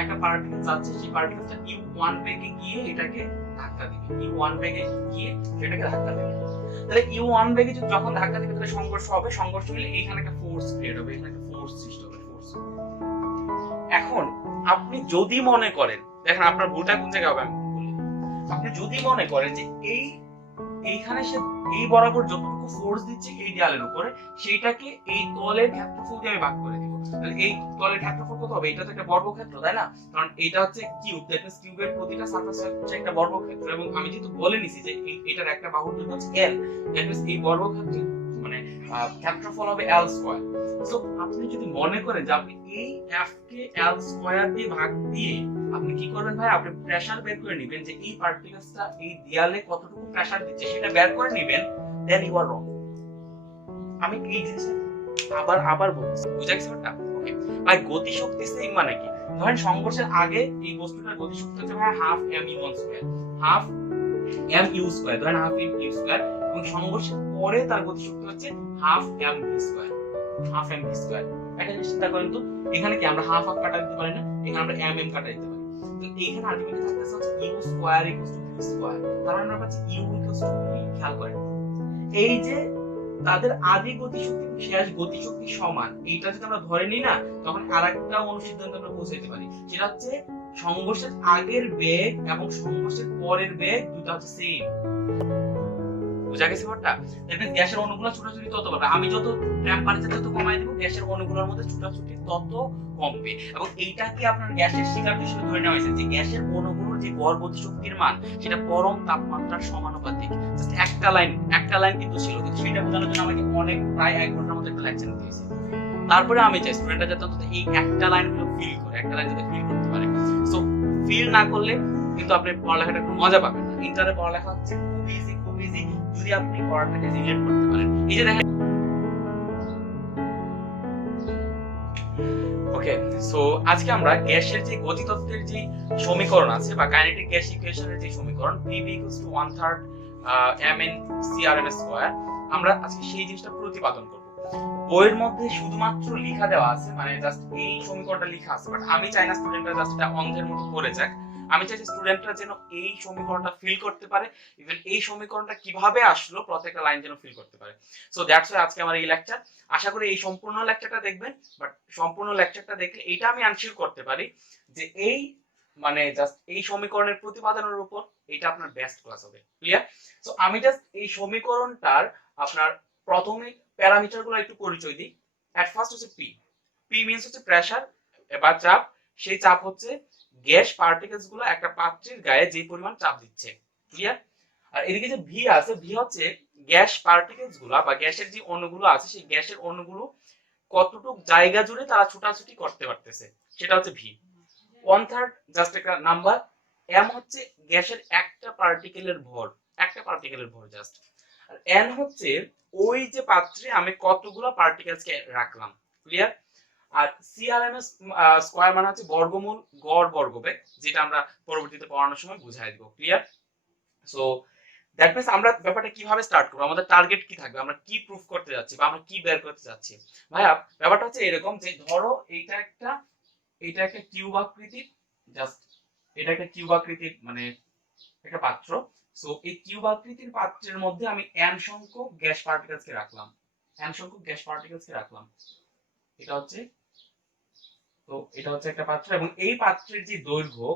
একটা পার্টিকেল যাচ্ছে, সেই পার্টিকেলটা u1 বেগে গিয়ে এটাকে ধাক্কা দিবে, u1 বেগে গিয়ে সেটাকে ধাক্কা দিবে। তাহলে u1 বেগে যখন ধাক্কা দিবে তাহলে সংঘর্ষ হবে, সংঘর্ষ হলে এইখানে একটা ফোর্স ক্রিয়েট হবে, এখানে একটা ফোর্স সৃষ্টি হবে, ফোর্স। এখন আপনি যদি মনে করেন, দেখেন আপনার ভুলটা কোন জায়গায় হবে আমি বলি, আপনি যদি মনে করেন যে এইখানে সে এই বরাবর যতটুকু ফোর্স দিচ্ছে এই দেয়ালের উপরে, সেইটাকে এই তলের ক্ষেত্রফল দিয়ে আমি ভাগ করে দিব, তাহলে এই তলের ক্ষেত্রফল কত হবে? এটা তো একটা বর্গক্ষেত্র, তাই না? কারণ এটা হচ্ছে কিউব, দ্যাট মিন্স কিউবের প্রতিটা সারফেস হচ্ছে একটা বর্গক্ষেত্র, এবং আমি যেহেতু বলে নিছি যে এটার একটা বাহুর দৈর্ঘ্য হচ্ছে l, দ্যাট মিন্স এই বর্গক্ষেত্র মানে ক্ষেত্রফল হবে l স্কয়ার। সো আপনি যদি মনে করেন যে আপনি এই f কে l স্কয়ার দিয়ে ভাগ দিয়ে আপনি কি করবেন ভাই, আপনি প্রেসার বের করে নেবেন যে এই পার্টিকেলসটা এই দেয়ালে কতটুকু প্রেসার দিচ্ছে সেটা বের করে নেবেন, দেন ইউ আর রং। আমি এই জিনিসটা আবার বলছি, বুঝা গেছে ব্যাপারটা? ওকে ভাই, গতি শক্তি সেম মানে কি? ধরেন সংঘর্ষের আগে এই বস্তুটার গতি শক্তি হচ্ছে ভাই half mu1 square, half mu square, ধরেন হাফ mu স্কয়ার, এবং সংঘর্ষের পরে তার গতি শক্তি হচ্ছে half mv square, half mv square. একটা জিনিস চিন্তা করেন তো, এখানে কি আমরা হাফ হাফ কাটা দিতে পারি না? এখানে আমরা mm কাটা দিতে পারি। তো এইখানে আলটিমেটলি থাকতেছে হচ্ছে u square equal to v square, তার মানে আমরা পাচ্ছি u ইকুয়াল টু v। খেয়াল করেন, এই যে তাদের আদি গতিশক্তি শেষ গতিশক্তি সমান, এইটা যদি আমরা ধরে নিই না, তখন আরেকটা অনুসিদ্ধান্তে আমরা পৌঁছাইতে পারি, সেটা হচ্ছে সংঘর্ষের আগের বেগ এবং সংঘর্ষের পরের বেগ দুটো হচ্ছে সেম। বুঝা গেছে ব্যাপারটা? দেখবেন গ্যাসের অণুগুলো ছোটাছুটি তত বাড়বে, আমি যত টেম্পারেচার যত কমাই দেব গ্যাসের অণুগুলোর মধ্যে ছোটাছুটি তত কমবে। এবং এইটাকে আপনার গ্যাসের শিকার হিসেবে ধরে নেওয়া হয়েছে যে গ্যাসের অণুগুলোর যে গড় গতিশক্তির মান সেটা পরম তাপমাত্রার সমানুপাতিক। জাস্ট একটা লাইন কিন্তু ছিল, কিন্তু সেটা বোঝানোর জন্য আমাকে অনেক প্রায় 1 ঘন্টার মতো একটা লেকচার নিতে হয়েছে। তারপরে আমি চাই স্টুডেন্টরা যাতে অন্তত এই একটা লাইনগুলো ফিল করে, একটা লাইন যাতে ফিল করতে পারে। সো ফিল না করলে কিন্তু আপনি পড়ালেখাটা কোনো মজা পাবেন না। ইন্টারে পড়ালেখা হচ্ছে খুব ইজি যদি আপনি পড়াটাকে রিলেট করতে পারেন। এই যে দেখেন, ওকে, সো আজকে আমরা গ্যাসের যে গতিতত্ত্বের যে সমীকরণ আছে বা কাইনেটিক গ্যাস ইকুয়েশনের যে সমীকরণ PV = 1/3 mn CRn স্কয়ার, আমরা আজকে সেই জিনিসটা প্রতিপাদন করব। বইয়ের মধ্যে শুধুমাত্র লেখা দেওয়া আছে, মানে জাস্ট এই সমীকরণটা লেখা আছে, বাট আমি চাই না স্টুডেন্টরা জাস্ট এটা অন্ধের মতো করে যাক। আমি চাই যে স্টুডেন্টরা যেন এই সমীকরণটা ফিল করতে পারে, ইভেন এই সমীকরণটা কিভাবে আসলো প্রত্যেকটা লাইন যেন ফিল করতে পারে। সো দ্যাটস ওয়াই আজকে আমার এই লেকচার। আশা করি এই সম্পূর্ণ লেকচারটা দেখবেন, বাট সম্পূর্ণ লেকচারটা দেখলে এটা আমি আনশিওর করতে পারি যে এই মানে জাস্ট এই সমীকরণের প্রতিপাদনের উপর এটা আপনার বেস্ট ক্লাস হবে। ক্লিয়ার? সো আমি জাস্ট এই সমীকরণটার আপনার প্রথমে প্যারামিটারগুলো একটু পরিচয় দিই। এট ফার্স্ট হচ্ছে পি। পি মিন্স হচ্ছে প্রেসার বা চাপ। সেই চাপ হচ্ছে গ্যাস পার্টিকেলস গুলো একটা পাত্রের গায়ে যে পরিমাণ চাপ দিচ্ছে। ক্লিয়ার? আর এদিকে যে ভি আছে, ভি হচ্ছে গ্যাস পার্টিকেলস গুলো বা গ্যাসের যে অণুগুলো আছে সেই গ্যাসের অণুগুলো কতটুকু জায়গা জুড়ে তারা ছোটাছুটি করতে পারতেছে, সেটা হচ্ছে ভি। 1/3 জাস্ট একটা নাম্বার। এম হচ্ছে গ্যাসের একটা পার্টিকেলের ভর, একটা পার্টিকেলের ভর জাস্ট। আর এন হচ্ছে ওই যে পাত্রে আমি কতগুলো পার্টিকেলসকে রাখলাম। ক্লিয়ার? আর সিআরএমএস স্কয়ার মানে হচ্ছে বর্গমূল গড় বর্গবেগ, যেটা আমরা পরবর্তীতে পড়ানোর সময় বুঝাই দেব। ক্লিয়ার? সো দ্যাট মিন্স আমরা ব্যাপারটা কিভাবে স্টার্ট করব, আমাদের টার্গেট কি থাকবে, আমরা কি প্রুফ করতে যাচ্ছি বা আমরা কি বের করতে যাচ্ছি। ভাইয়া ব্যাপারটা হচ্ছে এরকম যে ধরো এটা একটা কিউব আকৃতির, জাস্ট এটা একটা কিউব আকৃতির মানে একটা পাত্র। সো এই কিউব আকৃতির পাত্রের মধ্যে আমি n সংখ্যক গ্যাস পার্টিকেলসকে রাখলাম, n সংখ্যক গ্যাস পার্টিকেলসকে রাখলাম। এটা হচ্ছে একটা পাত্র, এবং এই পাত্রের যে দৈর্ঘ্য,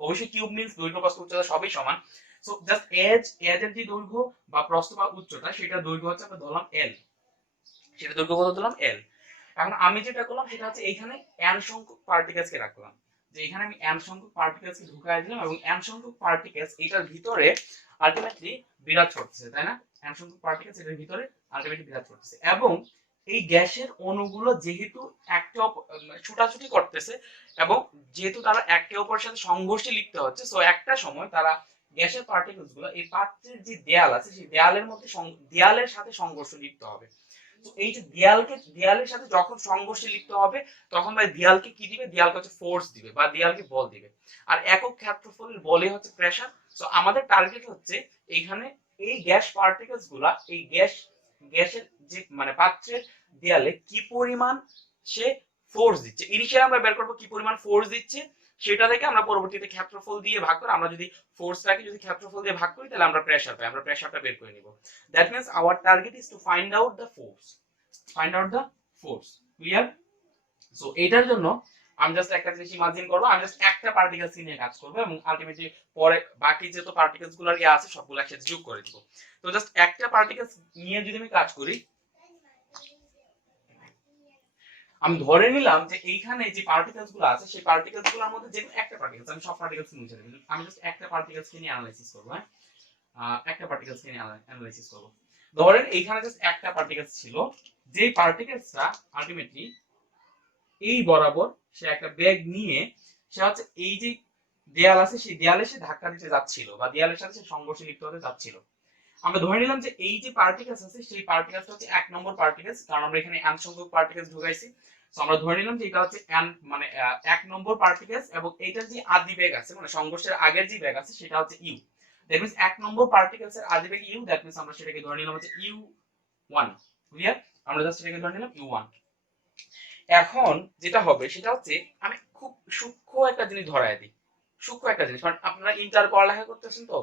অবশ্যই কিউব মিন্স দৈর্ঘ্য প্রস্থ উচ্চতা সবই সমান। সো জাস্ট এজ এর যে দৈর্ঘ্য বা প্রস্থ বা উচ্চতা, সেটা দৈর্ঘ্য হচ্ছে আমরা ধরলাম l, সেটা দৈর্ঘ্য কত ধরলাম l। এখন আমি যেটা করলাম সেটা হচ্ছে এইখানে n সংখ্যক পার্টিকেলসকে রাখলাম, যে এখানে আমি n সংখ্যক পার্টিকেলসকে ঢুকাই দিলাম, এবং n সংখ্যক পার্টিকেলস এটার ভিতরে আলটিমেটলি বিরাজ করতেছে, তাই না? n সংখ্যক পার্টিকেলস এটার ভিতরে আলটিমেটলি বিরাজ করতেছে, এবং এই গ্যাসের অণুগুলো যেহেতু একে ছুটাছুটি করতেছে এবং যেহেতু তারা একে অপরের সাথে সংঘর্ষে লিপ্ত হচ্ছে, সো একটা সময় তারা গ্যাসের পার্টিকেলস গুলো এই পাত্রের যে দেয়াল আছে সেই দেয়ালের মধ্যে দেয়ালের সাথে সংঘর্ষ লিপ্ত হবে। তো এই যে দেয়ালের সাথে যখন সংঘর্ষে লিপ্ত হবে, তখন ভাই দেয়ালকে কি দিবে? দেয়ালকে হচ্ছে ফোর্স দিবে বা দেয়ালকে বল দিবে। আর একক ক্ষেত্রফলের বলে হচ্ছে প্রেসার। সো আমাদের টার্গেট হচ্ছে এখানে এই গ্যাস পার্টিকেলস গুলা এই গ্যাসের যে মানে পাত্রের দেয়ালে কি পরিমাণ সে ফোর্স দিচ্ছে, ইনিশিয়াল আমরা বের করব কি পরিমাণ ফোর্স দিচ্ছে, সেটা থেকে আমরা পরবর্তীতে ক্ষেত্রফল দিয়ে ভাগ করে, আমরা যদি ফোর্সটাকে যদি ক্ষেত্রফল দিয়ে ভাগ করি তাহলে আমরা প্রেসার পাই, আমরা প্রেসারটা বের করে নিব। That means our target is to find out the force, find out the force. Clear? So এটার জন্য আমি জাস্ট একটা জিনিস ইমাজিন করব, আমি জাস্ট একটা পার্টিকেলস নিয়ে কাজ করব এবং আলটিমেটলি পরে বাকি যত পার্টিকেলস গুলো আছে সবগুলো একসাথে যোগ করে দিব। তো জাস্ট একটা পার্টিকেলস নিয়ে যদি আমি কাজ করি, আমি ধরে নিলাম যে এইখানে যে পার্টিকেলস গুলো আছে সেই পার্টিকেলস গুলোর মধ্যে যে একটা পার্টিকেলস, আমি সব পার্টিকেলস মুছে দেব, আমি জাস্ট একটা পার্টিকেলস নিয়ে অ্যানালাইসিস করব। হ্যাঁ, একটা পার্টিকেলস নিয়ে অ্যানালাইসিস করব। ধরেন এইখানে জাস্ট একটা পার্টিকেলস ছিল, যে পার্টিকেলসটা আলটিমেটলি এই বরাবর সে একটা ব্যাগ নিয়ে সে হচ্ছে এই যে দেয়াল আছে সেই দেয়ালে সে ধাক্কা দিতে যাচ্ছিল বা দেয়ালের সাথে সে সংঘর্ষে লিপ্ত হতে যাচ্ছিল। আমরা ধরে নিলাম যে এই যে পার্টিকেলস আছে সেই পার্টিকেলসটা হচ্ছে এক নম্বর পার্টিকেলস, কারণ আমরা এখানে n সংখ্যক পার্টিকেলস ঢুকাইছি। সো আমরা ধরে নিলাম যে এটা হচ্ছে n মানে এক নম্বর পার্টিকেলস এবং এইটার যে আদি বেগ আছে মানে সংঘর্ষের আগের যে বেগ আছে সেটা হচ্ছে u। দ্যাট মিন্স এক নম্বর পার্টিকেলস এর আদি বেগ u, দ্যাট মিন্স আমরা সেটাকে ধরে নিলাম হচ্ছে u1। ক্লিয়ার? আমরা জাস্ট এটাকে ধরে নিলাম u1। এখন যেটা হবে সেটা হচ্ছে আমি খুব সূক্ষ্ম একটা জিনিস ধরায় দিই, সূক্ষ্ম একটা জিনিস, কারণ আপনারা ইন্টার পড়ালেখা করতেছেন তো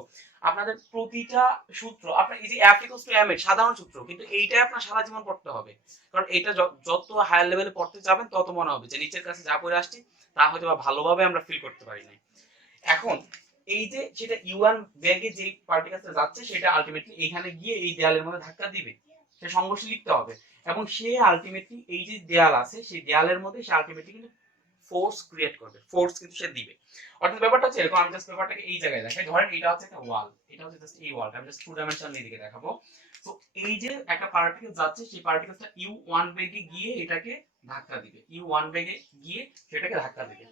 আপনাদের প্রতিটা সূত্র আপনার এই যে F equals to mh সাধারণ সূত্র, কিন্তু এইটাই আপনার সারা জীবন পড়তে হবে, কারণ এটা যত হায়ার লেভেলে পড়তে যাবেন তত মনে হবে যে নিচের কাছে যা পড়ে আসছি তা হয়তো বা ভালোভাবে আমরা ফিল করতে পারি নাই। এখন এই যে সেটা u1 বেগে যে পার্টিকেলসটা যাচ্ছে সেটা আলটিমেটলি এখানে গিয়ে এই দেয়ালের মধ্যে ধাক্কা দিবে, সে সংঘর্ষে লিখতে হবে এবং সে আলটিমেটলি এই যে দেয়াল আছে সেই দেয়ালের মধ্যে সে আলটিমেটলি কিন্তু ফোর্স ক্রিয়েট করবে, ফোর্স কিন্তু সে দিবে। অর্থাৎ ব্যাপারটা হচ্ছে এরকম, আমি জাস্ট ব্যাপারটাকে এই জায়গায় দেখাই। ধরেন এটা হচ্ছে একটা ওয়াল, এটা হচ্ছে জাস্ট এই ওয়ালটা আমি জাস্ট টু ডাইমেনশনাল দিকে দেখাবো। তো এই যে একটা পার্টিকেল যাচ্ছে সেই পার্টিকেলটা u1 বেগে গিয়ে এটাকে ধাক্কা দিবে, u1 বেগে গিয়ে সেটাকে ধাক্কা দিবে।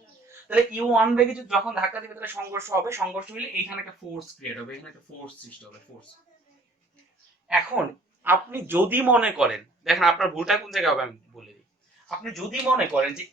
তাহলে u1 বেগে যখন ধাক্কা দিবে তাহলে সংঘর্ষ হবে, সংঘর্ষ হলে এইখানে একটা ফোর্স ক্রিয়েট হবে, এখানে একটা ফোর্স সৃষ্টি হবে, ফোর্স। এখন আপনি যদি মনে করেন, দেখেন আপনার ভুলটা কোন জায়গায় হবে আমি বলে দিই। আপনি যদি মনে করেন যে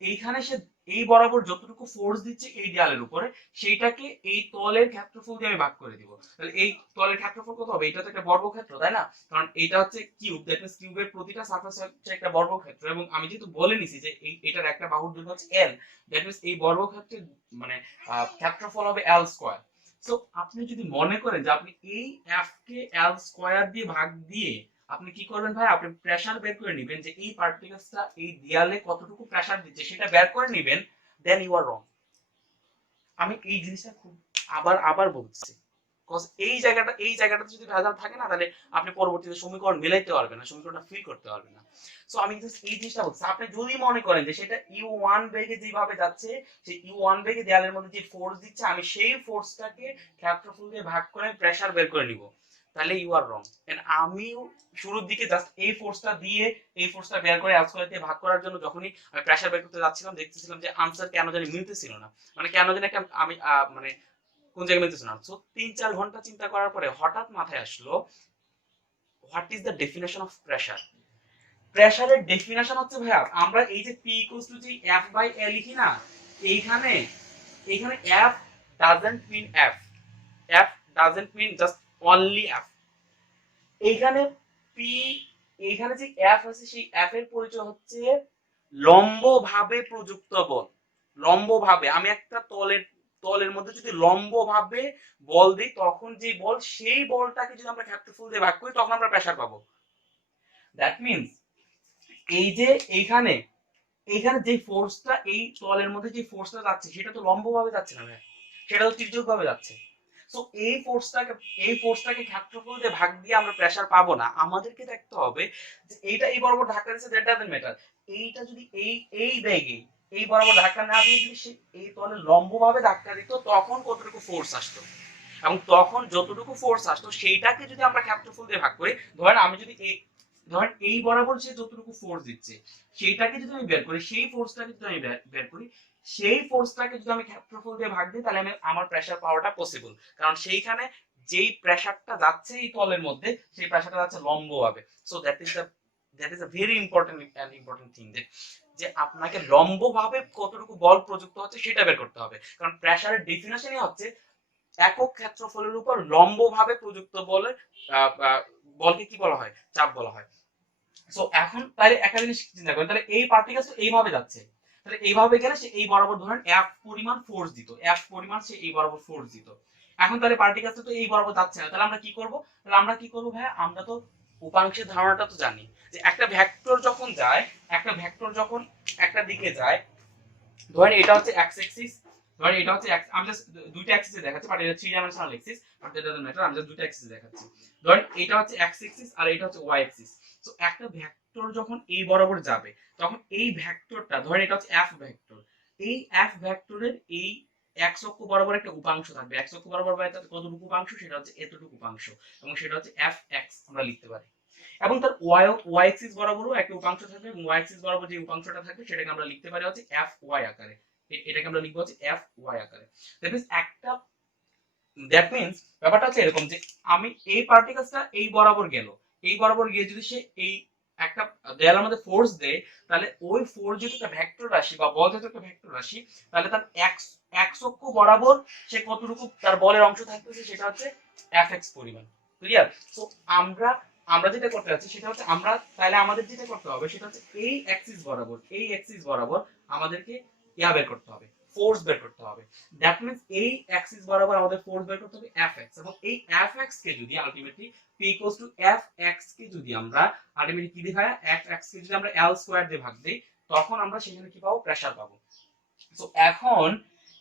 এইখানে সে এই বরাবর যতটুকু ফোর্স দিচ্ছে এই দেয়ালের উপরে সেইটাকে এই তলের ক্ষেত্রফল দিয়ে আমি ভাগ করে দিব, তাহলে এই তলের ক্ষেত্রফল কত হবে? এটা তো একটা বর্গক্ষেত্র তাই না, কারণ এটা হচ্ছে কিউব, দ্যাট মিন্স কিউবের প্রতিটা সারফেস হচ্ছে একটা বর্গক্ষেত্র এবং আমি যেহেতু বলে নিছি যে এটার একটা বাহুর দৈর্ঘ্য হচ্ছে l, দ্যাট মিন্স এই বর্গক্ষেত্রের মানে ক্ষেত্রফল হবে l স্কয়ার। সো আপনি যদি মনে করেন যে আপনি এই f কে l স্কয়ার দিয়ে ভাগ দিয়ে আপনি কি করবেন ভাই, আপনি প্রেসার বের করে নেবেন যে এই পার্টিকেলসটা এই দেয়ালে কতটুকু প্রেসার দিচ্ছে সেটা বের করে নেবেন, দেন ইউ আর রং। আমি এই জিনিসটা খুব আবার আবার বলছি, কজ এই জায়গাটাতে যদি ভেজাল থাকে না তাহলে আপনি পরবর্তীতে সমীকরণ মিলাইতে পারবেন না, সমীকরণটা ফিল করতে পারবেন না। সো আমি জাস্ট এই জিনিসটা বলছি, আপনি যদি মনে করেন যে সেটা u1 বেগে যেভাবে যাচ্ছে সেই u1 বেগে দেয়ালের মধ্যে যে ফোর্স দিচ্ছে আমি সেই ফোর্সটাকে ক্ষেত্রফল দিয়ে ভাগ করে প্রেসার বের করে নিব, তাহলে ইউ আর রং। এন্ড আমি শুরুর দিকে জাস্ট এই ফোর্সটা দিয়ে এই ফোর্সটা বের করে l স্কয়ার দিয়ে ভাগ করার জন্য যখনই আমি প্রেসার বের করতে যাচ্ছিলাম দেখতেছিলাম যে আনসার কেন জানি মিলতেছিল না, মানে কেন জানি একটা আমি মানে কোন জায়গায় মিলতেছে না। সো 3-4 ঘন্টা চিন্তা করার পরে হঠাৎ মাথায় আসলো what is the definition of pressure. প্রেসারের ডেফিনেশন হচ্ছে ভাইয়া আমরা এই যে P ইকুয়ালস টু যে F বাই L লিখি না, এইখানে এইখানে F doesn't mean F, F doesn't mean just only F। এইখানে P, এইখানে যে F আছে সেই F এর পরিচয় হচ্ছে লম্বভাবে প্রযুক্ত বল। লম্বভাবে আমি একটা তলের মধ্যে যদি লম্বভাবে বল দিই তখন যে বল সেই বলটাকে যদি আমরা ক্ষেত্রফল দিয়ে ভাগ করি তখন আমরা প্রেসার পাবো। দ্যাট মিন্স এই যে এইখানে এইখানে যে ফোর্সটা এই তলের মধ্যে যে ফোর্সটা যাচ্ছে সেটা তো লম্বভাবে যাচ্ছে না ভাই, সেটা তো তির্যকভাবে যাচ্ছে। সো এই ফোর্সটাকে ক্ষেত্রফল দিয়ে ভাগ দিয়ে আমরা প্রেসার পাবো না, আমাদেরকে দেখতে হবে যে এইটা এই বরাবর ধাক্কা দিচ্ছে দ্যাট ডাজন্ট ম্যাটার, এইটা যদি এই ব্যাগে এই বরাবর ধাক্কা না দিয়ে যদি সে এই তলে লম্বভাবে ধাক্কা দিত তখন কতটুকু ফোর্স আসতো এবং তখন যতটুকু ফোর্স আসতো সেইটাকে যদি আমরা ক্ষেত্রফল দিয়ে ভাগ করি, ধরেন এই বরাবর সে যতটুকু ফোর্স দিচ্ছে সেইটাকে যদি আমি বের করি, সেই ফোর্সটাকে যদি আমি বের করি, সেই ফোর্সটাকে যদি আমি ক্ষেত্রফল দিয়ে ভাগ দিই তাহলে আমি আমার প্রেসার পাওয়াটা পসিবল, কারণ সেইখানে যেই প্রেসারটা যাচ্ছে এই তলের মধ্যে সেই প্রেসারটা যাচ্ছে লম্বভাবে। So that is a very important thing, যে আপনাকে লম্বভাবে কতটুকু বল প্রযুক্ত হচ্ছে সেটা বের করতে হবে, কারণ প্রেসারের ডেফিনেশনই হচ্ছে একক ক্ষেত্রফলের উপর লম্বভাবে প্রযুক্ত বলকে কি বলা হয়? চাপ বলা হয়। সো এখন তাহলে একটা জিনিস চিন্তা করেন, তাহলে এই পার্টিকেলস তো এইভাবে যাচ্ছে, তাহলে এইভাবে গেলে সে এই বরাবর ধরেন F পরিমাণ ফোর্স দিত, F পরিমাণ সে এই বরাবর ফোর্স দিত। এখন তাহলে পার্টিকেলসটা তো এই বরাবর যাচ্ছে না, তাহলে আমরা কি করব? তাহলে আমরা কি করব ভাই, আমরা তো উপাংশের ধারণাটা তো জানি যে একটা ভেক্টর যখন যায়, একটা ভেক্টর যখন একটা দিকে যায়, ধরেন এটা হচ্ছে x অ্যাক্সিস, ধরেন এটা হচ্ছে x, আমি জাস্ট দুইটা অ্যাক্সিসে দেখাচ্ছি, বাট এটা three dimensional Axis, but that doesn't matter, আমি জাস্ট দুইটা অ্যাক্সিসে দেখাচ্ছি। ধরেন এটা হচ্ছে x অ্যাক্সিস আর এটা হচ্ছে y অ্যাক্সিস। সো একটা ভেক্টর যখন এই বরাবর যাবে, তখন এই ভেক্টরটা, ধরেন এটা হচ্ছে f ভেক্টর, এই f ভেক্টরের এই x অক্ষ বরাবর একটা উপাংশ থাকবে, x অক্ষ বরাবর কতটুকু উপাংশ, সেটা হচ্ছে এতটুকু উপাংশ, এবং সেটা হচ্ছে fx আমরা লিখতে পারি। এবং তার y অ্যাক্সিস বরাবরও একটা উপাংশ থাকবে, এবং y অ্যাক্সিস বরাবর যে উপাংশটা থাকবে সেটাকে আমরা লিখতে পারি হচ্ছে fy আকারে, এটাকে আমরা লিখবো হচ্ছে fy আকারে। দ্যাট মিন্স ব্যাপারটা হচ্ছে এরকম যে আমি এই পার্টিকেলসটা এই বরাবর গেল, এই বরাবর গিয়ে যদি সে এই একটা দেয়ালের মধ্যে ফোর্স দেয়, তাহলে ওই ফোর্স যেহেতু একটা ভেক্টর রাশি বা বল যেহেতু একটা ভেক্টর রাশি, তাহলে তার x অক্ষ বরাবর সে কতটুকু তার বলের অংশ থাকতেছে, সেটা হচ্ছে fx পরিমাণ। ক্লিয়ার? সো আমরা যেটা করতে যাচ্ছি সেটা হচ্ছে, আমরা তাহলে আমাদের যেটা করতে হবে সেটা হচ্ছে এই অ্যাক্সিস বরাবর, এই অ্যাক্সিস বরাবর আমাদেরকে বের করতে হবে, ফোর্স বের করতে হবে। দ্যাট মিন্স এই অ্যাক্সিস বরাবর আমাদের ফোর্স বের করতে হবে fx, এবং এই fx কে যদি আলটিমেটলি p fx কে যদি আমরা আলটিমেটলি কি দেখায়, fx কে যদি আমরা l স্কয়ার দিয়ে ভাগ দেই, তখন আমরা সেখানে কি পাবো, প্রেসার পাবো। সো এখন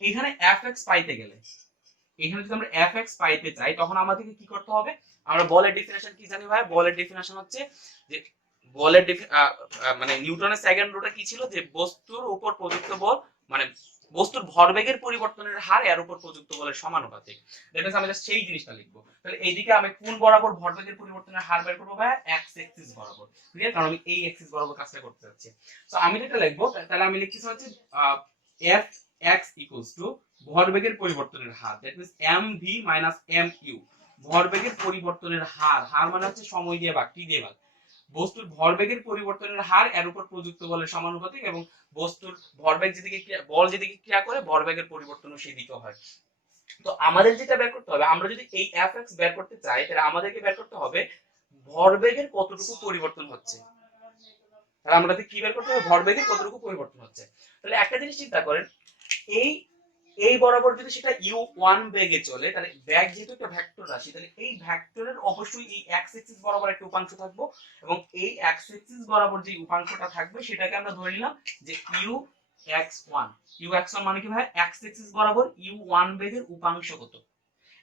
এখানে fx পাইতে গেলে, এখানে যদি আমরা fx পাইতে চাই, তখন আমাদেরকে কি করতে হবে? আমরা বলের ডেফিনিশন কি জানি ভাই? বলের ডেফিনিশন হচ্ছে যে বলের মানে নিউটনের সেকেন্ড রুলটা কি ছিল, যে বস্তুর উপর প্রযুক্ত বল মানে বস্তুর ভরবেগের পরিবর্তনের হার এর উপর প্রযুক্ত বলের সমানুপাতিক। দ্যাট মিন্স আমি জাস্ট সেই জিনিসটা লিখবো। তাহলে এইদিকে আমি কোন বরাবর ভরবেগের পরিবর্তনের হার বের করব ভাই? x অ্যাক্সিস বরাবর। ক্লিয়ার? কারণ আমি এই অ্যাক্সিস বরাবর কাজটা করতে যাচ্ছি। সো আমি যেটা লিখবো, তাহলে আমি লিখতেছি হচ্ছে fx ইকুয়ালস টু ভরবেগের পরিবর্তনের হার, দ্যাট মিন্স mv mu, ভরবেগের পরিবর্তনের হার, হার মানে হচ্ছে সময় দিয়ে ভাগ, টি দিয়ে ভাগ, বস্তুর ভরবেগের পরিবর্তনের হার এর উপর প্রযুক্ত বলের সমানুপাতিক, এবং বস্তুর ভরবেগ যেদিকে বল যেদিকে ক্রিয়া করে, ভরবেগের পরিবর্তনও সেদিকে হয়। তো আমাদের যেটা বের করতে হবে, আমরা যদি এই fx বের করতে চাই, তাহলে আমাদেরকে বের করতে হবে ভরবেগের কতটুকু পরিবর্তন হচ্ছে। তাহলে আমাদের কি বের করতে হবে? ভরবেগের কতটুকু পরিবর্তন হচ্ছে। তাহলে একটা জিনিস চিন্তা করেন, এই এই বরাবর যদি সেটা u1 বেগে চলে, তাহলে বেগ যেহেতু একটা ভেক্টর রাশি, তাহলে এই ভেক্টরের অবশ্যই এই x অ্যাক্সিস বরাবর একটা উপাংশ থাকবে, এবং এই x অ্যাক্সিস বরাবর যে উপাংশটা থাকবে সেটাকে আমরা ধরে নিলাম যে ux1। ux1 মানে কি ভাই? x অ্যাক্সিস বরাবর u1 বেগের উপাংশ কত,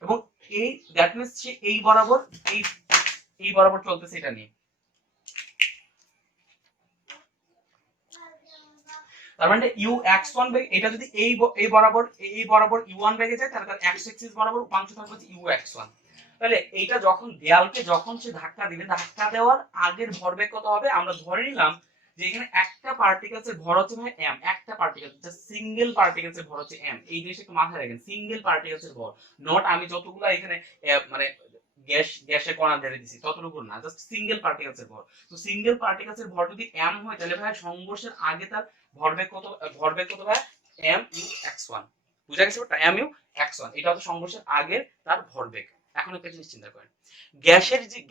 এবং এই দ্যাট মিন্স সে এই বরাবর এই বরাবর চলতেছে এটা নিয়ে। তার মানে ux1 বেগ, এটা যদি এই বরাবর u1 বেগে যায়, তাহলে তার x অ্যাক্সিস বরাবর উপাংশ থাকবে হচ্ছে ux1। তাহলে এইটা যখন দেয়ালকে যখন সে ধাক্কা দিবে, ধাক্কা দেওয়ার আগের ভরবেগ কত হবে? আমরা ধরে নিলাম যে এখানে একটা পার্টিকেলসের ভর হচ্ছে ভাই m, একটা পার্টিকেল, জাস্ট সিঙ্গেল পার্টিকেলসের ভর হচ্ছে m। এই জিনিসটা একটু মাথায় রাখেন, সিঙ্গেল পার্টিকেলসের ভর, নট আমি যতগুলো এখানে মানে গ্যাসের কণা ধরে দিছি ততটুকু না, জাস্ট সিঙ্গেল পার্টিকেলসের ভর। তো সিঙ্গেল পার্টিকেলসের ভর যদি m হয়, তাহলে ভাই সংঘর্ষের আগে তার ভরবেগ কত ভাই? mu(x1)। বুঝা গেছে ওটা? mu(x1), এটা হচ্ছে সংঘর্ষের আগের তার ভরবেগ। এখন একটা জিনিস চিন্তা করেন,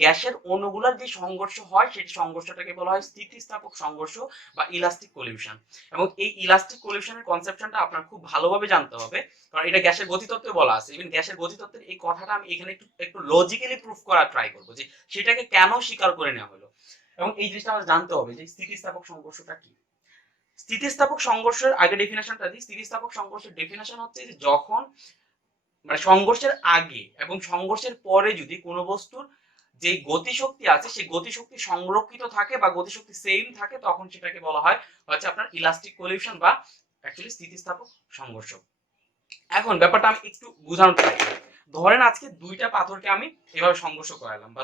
গ্যাসের অণুগুলোর যে সংঘর্ষ হয়, সেই সংঘর্ষটাকে বলা হয় স্থিতিস্থাপক সংঘর্ষ বা ইলাস্টিক কলিউশন। এবং এই ইলাস্টিক কলিউশনের কনসেপশনটা আপনার খুব ভালোভাবে জানতে হবে, কারণ এটা গ্যাসের গতিতত্ত্বে বলা আছে। ইভেন গ্যাসের গতিতত্ত্বের এই কথাটা আমি এখানে একটু লজিক্যালি প্রুফ করার ট্রাই করব, যে সেটাকে কেন স্বীকার করে নেওয়া হলো। এবং এই জিনিসটা আমাদের জানতে হবে যে স্থিতিস্থাপক সংঘর্ষটা কি। স্থিতিস্থাপক সংঘর্ষের আগে ডেফিনেশনটা দিই। স্থিতিস্থাপক সংঘর্ষের ডেফিনেশন হচ্ছে যে যখন মানে সংঘর্ষের আগে এবং সংঘর্ষের পরে যদি কোনো বস্তুর যে গতিশক্তি আছে, সেই গতিশক্তি সংরক্ষিত থাকে বা গতিশক্তি সেম থাকে, তখন সেটাকে বলা হয় হচ্ছে আপনার ইলাস্টিক কলিউশন বা অ্যাকচুয়ালি স্থিতিস্থাপক সংঘর্ষ। এখন ব্যাপারটা আমি একটু বোঝানোর ট্রাই করি। ধরেন আজকে দুইটা পাথরকে আমি এভাবে সংঘর্ষ করালাম, বা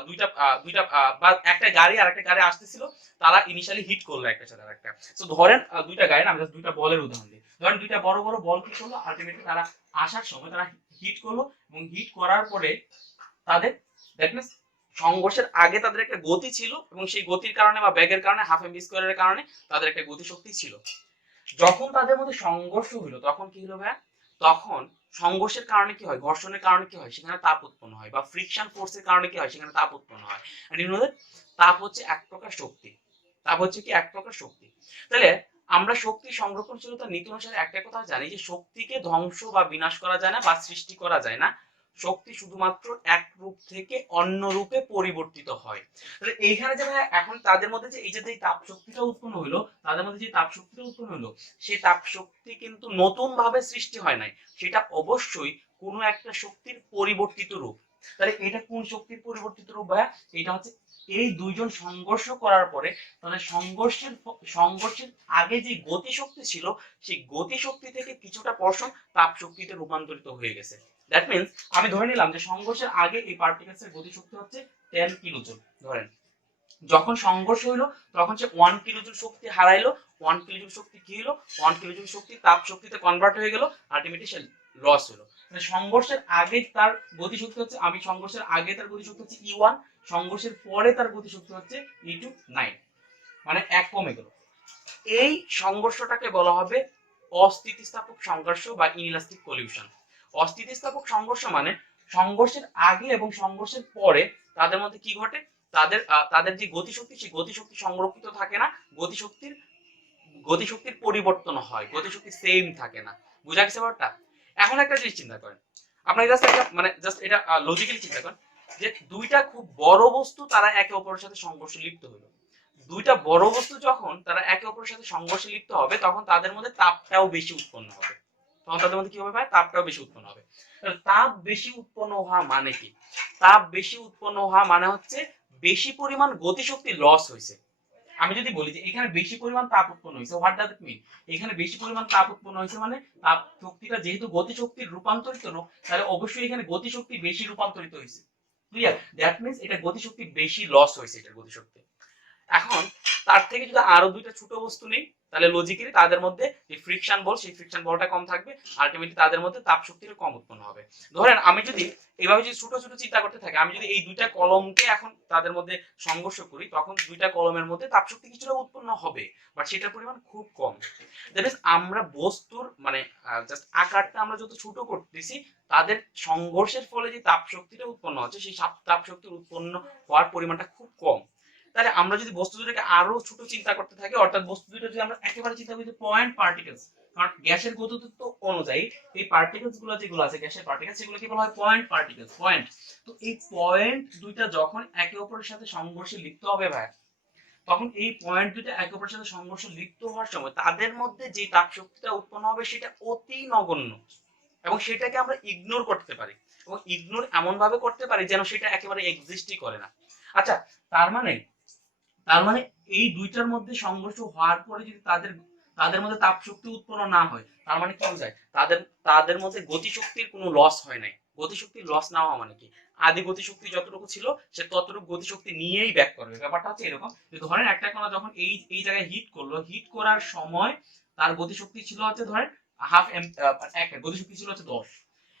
বা একটা গাড়ি আর একটা গাড়ি আসতেছিল, তারা ইনিশিয়ালি হিট করলো একটা সাথে আরেকটা। সো ধরেন দুইটা গাড়ি, আমি জাস্ট দুইটা বলের উদাহরণ দিই। ধরেন দুইটা বড় বড় বল কি করলো, আলটিমেটলি তারা আসার সময় তারা হিট করলো, এবং হিট করার পরে তাদের দ্যাট মিন্স সংঘর্ষের আগে তাদের একটা গতি ছিল, এবং সেই গতির কারণে বা ব্যাগের কারণে, হাফ এম স্কয়ারের কারণে তাদের একটা গতিশক্তি ছিল। যখন তাদের মধ্যে সংঘর্ষ হলো, তখন কি হলো ভাই? তখন সংঘর্ষের কারণে কি হয়, ঘর্ষণের কারণে কি হয়, সেখানে তাপ উৎপন্ন হয়, বা ফ্রিকশন ফোর্সের কারণে কি হয়, সেখানে তাপ উৎপন্ন হয়। এন্ড ইউ নো দ্যাট তাপ হচ্ছে এক প্রকার শক্তি। তাপ হচ্ছে কি? এক প্রকার শক্তি। তাহলে আমরা শক্তি সংরক্ষণশীলতার নীতি অনুসারে একটা কথা জানি যে শক্তিকে ধ্বংস বা বিনাশ করা যায় না বা সৃষ্টি করা যায় না, শক্তি শুধুমাত্র এক রূপ থেকে অন্য রূপে পরিবর্তিত হয়। তাহলে এইখানে যে এখন তাদের মধ্যে যে এই যে তাপ শক্তিটা উৎপন্ন হইলো, তাদের মধ্যে যে তাপ শক্তিটা উৎপন্ন হইলো, সেই তাপ শক্তি কিন্তু নতুন ভাবে সৃষ্টি হয় নাই, সেটা অবশ্যই কোনো একটা শক্তির পরিবর্তিত রূপ। তাহলে এটা কোন শক্তির পরিবর্তিত রূপ ভাইয়া? এটা হচ্ছে এই দুইজন সংঘর্ষ করার পরে তাহলে সংঘর্ষের আগে যে গতি শক্তি ছিল সেই গতি শক্তি থেকে কিছুটা পোরশন তাপ শক্তিতে রূপান্তরিত হয়ে গেছে। দ্যাট মিন্স আমি ধরে নিলাম যে সংঘর্ষের আগে এই পার্টিকেলসের গতি শক্তি হচ্ছে 10 কিলোজুল ধরেন, যখন সংঘর্ষ হইলো তখন সে 1 কিলোজুল শক্তি হারাইলো, 1 কিলোজুল শক্তি কি হলো, 1 কিলোজুল শক্তি তাপ শক্তিতে কনভার্ট হয়ে গেল, আলটিমেটলি সে লস হলো। মানে সংঘর্ষের আগে তার গতি শক্তি হচ্ছে, আমি সংঘর্ষের আগে তার গতি শক্তি হচ্ছে E1, সংঘর্ষের পরে তার গতি শক্তি হচ্ছে E2, 9, মানে 1 কমে গেল। এই সংঘর্ষটাকে বলা হবে অস্থিতিস্থাপক সংঘর্ষ বা ইনইলাস্টিক কলিউশন। অস্থিতিস্থাপক সংঘর্ষ মানে সংঘর্ষের আগে এবং সংঘর্ষের পরে তাদের মধ্যে কি ঘটে, তাদের যে গতিশক্তি সেই গতিশক্তি সংরক্ষিত থাকে না, গতিশক্তির পরিবর্তন হয়, গতিশক্তি সেম থাকে না। বুঝা গেছে ব্যাপারটা? এখন একটা জিনিস চিন্তা করেন, আপনার জাস্ট একটা মানে জাস্ট এটা লজিক্যালি চিন্তা করেন যে দুইটা খুব বড় বস্তু তারা একে অপরের সাথে সংঘর্ষে লিপ্ত হলো, দুইটা বড় বস্তু যখন তারা একে অপরের সাথে সংঘর্ষে লিপ্ত হবে তখন তাদের মধ্যে তাপটাও বেশি উৎপন্ন হবে, তখন তাদের মধ্যে কি হবে ভাই? তাপটাও বেশি উৎপন্ন হবে। তাপ বেশি উৎপন্ন হওয়া মানে কি? তাপ বেশি উৎপন্ন হওয়া মানে হচ্ছে বেশি পরিমাণ গতিশক্তি লস হয়েছে। আমি যদি বলি যে এখানে বেশি পরিমাণ তাপ উৎপন্ন হয়েছে, হোয়াট ডাজ ইট মিন? এখানে বেশি পরিমাণ তাপ উৎপন্ন হয়েছে মানে তাপ শক্তিটা যেহেতু গতিশক্তির রূপান্তরিত রূপ, তাহলে অবশ্যই এখানে গতিশক্তি বেশি রূপান্তরিত হয়েছে। ক্লিয়ার? দ্যাট মিন্স এটা গতিশক্তি বেশি লস হয়েছে, এটা গতিশক্তি। এখন তার থেকে যদি আরো দুইটা ছোট বস্তু নেই তাহলে লজিক্যালি তাদের মধ্যে যে ফ্রিকশন বল সেই ফ্রিকশন বলটা কম থাকবে, আলটিমেটলি তাদের মধ্যে তাপ শক্তিটা কম উৎপন্ন হবে। ধরেন আমি যদি এইভাবে যদি ছোট ছোট চিন্তা করতে থাকি, আমি যদি এই দুইটা কলমকে এখন তাদের মধ্যে সংঘর্ষ করি তখন দুইটা কলমের মধ্যে তাপ শক্তি কিছুটা উৎপন্ন হবে, বাট সেটার পরিমাণ খুব কম। দ্যাট ইজ আমরা বস্তুর মানে জাস্ট আকারটা আমরা যত ছোট করতেছি তাদের সংঘর্ষের ফলে যে তাপ শক্তিটা উৎপন্ন হচ্ছে সেই তাপ শক্তির উৎপন্ন হওয়ার পরিমাণটা খুব কম। তাহলে আমরা যদি বস্তু দুটোকে আরো ছোট চিন্তা করতে থাকি, অর্থাৎ বস্তু দুটো যদি আমরা একেবারে চিন্তা করি পয়েন্ট পার্টিকেলস, কারণ গ্যাসের গতিতত্ত্ব অনুযায়ী এই পার্টিকেলস গুলো যেগুলো আছে গ্যাসের পার্টিকেলস সেগুলোকে বলা হয় পয়েন্ট পার্টিকেলস, পয়েন্ট। তো এই পয়েন্ট দুইটা যখন একে অপরের সাথে সংঘর্ষে লিপ্ত হবে ভাই, তখন এই পয়েন্ট দুইটা একে অপরের সাথে সংঘর্ষে লিপ্ত হওয়ার সময় তাদের মধ্যে যে তাপ শক্তিটা উৎপন্ন হবে সেটা অতি নগণ্য, এবং সেটাকে আমরা ইগনোর করতে পারি, এবং ইগনোর এমন ভাবে করতে পারি যেন সেটা একেবারে এক্সিস্টই করে না। আচ্ছা, তার মানে এই দুইটার মধ্যে সংঘর্ষ হওয়ার পরে যদি তাদের মধ্যে তাপ শক্তি উৎপন্ন না হয়, তার মানে কি বোঝায়? তাদের মধ্যে গতিশক্তির কোনো লস হয় নাই। গতিশক্তির লস না হওয়া মানে কি? আদি গতিশক্তি যতটুকু ছিল সে ততটুকু গতিশক্তি নিয়েই ব্যাক করবে। ব্যাপারটা হচ্ছে এরকম যে ধরেন একটা কণা যখন এই জায়গায় হিট করলো, হিট করার সময় তার গতিশক্তি ছিল হচ্ছে ধরেন এক গতিশক্তি ছিল হচ্ছে 10।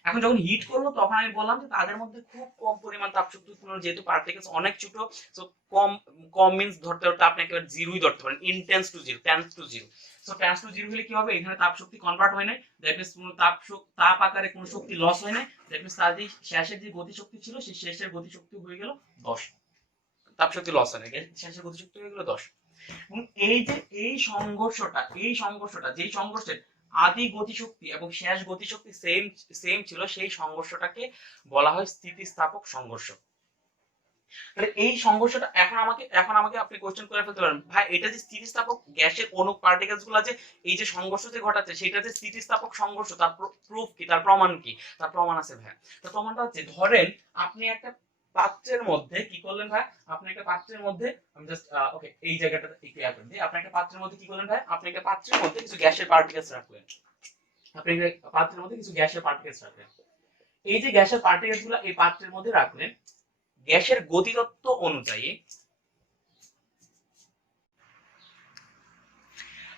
এখন যখন হিট করলো তখন আমি বললাম যে তাদের মধ্যে খুব কম পরিমাণ তাপ শক্তি উৎপন্ন, যেহেতু পার্টিকেলস অনেক ছোট, সো কম কম মিন্স ধরতে ধরতে আপনি একেবারে জিরোই ধরতে পারেন, intends to zero, tends to zero. So tends to zero হলে কি হবে? এখানে তাপ শক্তি কনভার্ট হয় নাই, দ্যাট মিন্স কোনো তাপ আকারে কোনো শক্তি লস হয় নাই, দ্যাট মিন্স তার যে শেষের যে গতিশক্তি ছিল সেই শেষের গতিশক্তি হয়ে গেল 10, তাপ শক্তি লস হয় নাই, শেষের গতিশক্তি হয়ে গেল 10। এবং এই যে এই সংঘর্ষটা যেই সংঘর্ষের আদি গতিশক্তি এবং শেষ গতিশক্তি সেম ছিল সেই সংঘর্ষটাকে বলা হয় স্থিতিস্থাপক সংঘর্ষ। তাহলে এই সংঘর্ষটা এখন আমাকে আপনি কোশ্চেন করে ফেলতে পারেন, ভাই এটা যে স্থিতিস্থাপক গ্যাসের অণু পার্টিকেলস গুলো আছে এই যে সংঘর্ষ যে ঘটাচ্ছে সেটা যে স্থিতিস্থাপক সংঘর্ষ, তার প্রুফ কি, তার প্রমাণ কি? তার প্রমাণ আছে ভাই। তার প্রমাণটা হচ্ছে ধরেন আপনি একটা পাত্রের মধ্যে কি করলেন ভাই, আপনি একটা পাত্রের মধ্যে, আমি জাস্ট ওকে এই জায়গাটা ক্লিয়ার করে দিই, আপনি একটা পাত্রের মধ্যে কি করলেন ভাই, আপনি একটা পাত্রের মধ্যে কিছু গ্যাসের পার্টিকেলস রাখলেন, আপনি একটা পাত্রের মধ্যে কিছু গ্যাসের পার্টিকেলস রাখলেন। এই যে গ্যাসের পার্টিকেলস গুলো এই পাত্রের মধ্যে রাখলেন, গ্যাসের গতিতত্ত্ব অনুযায়ী,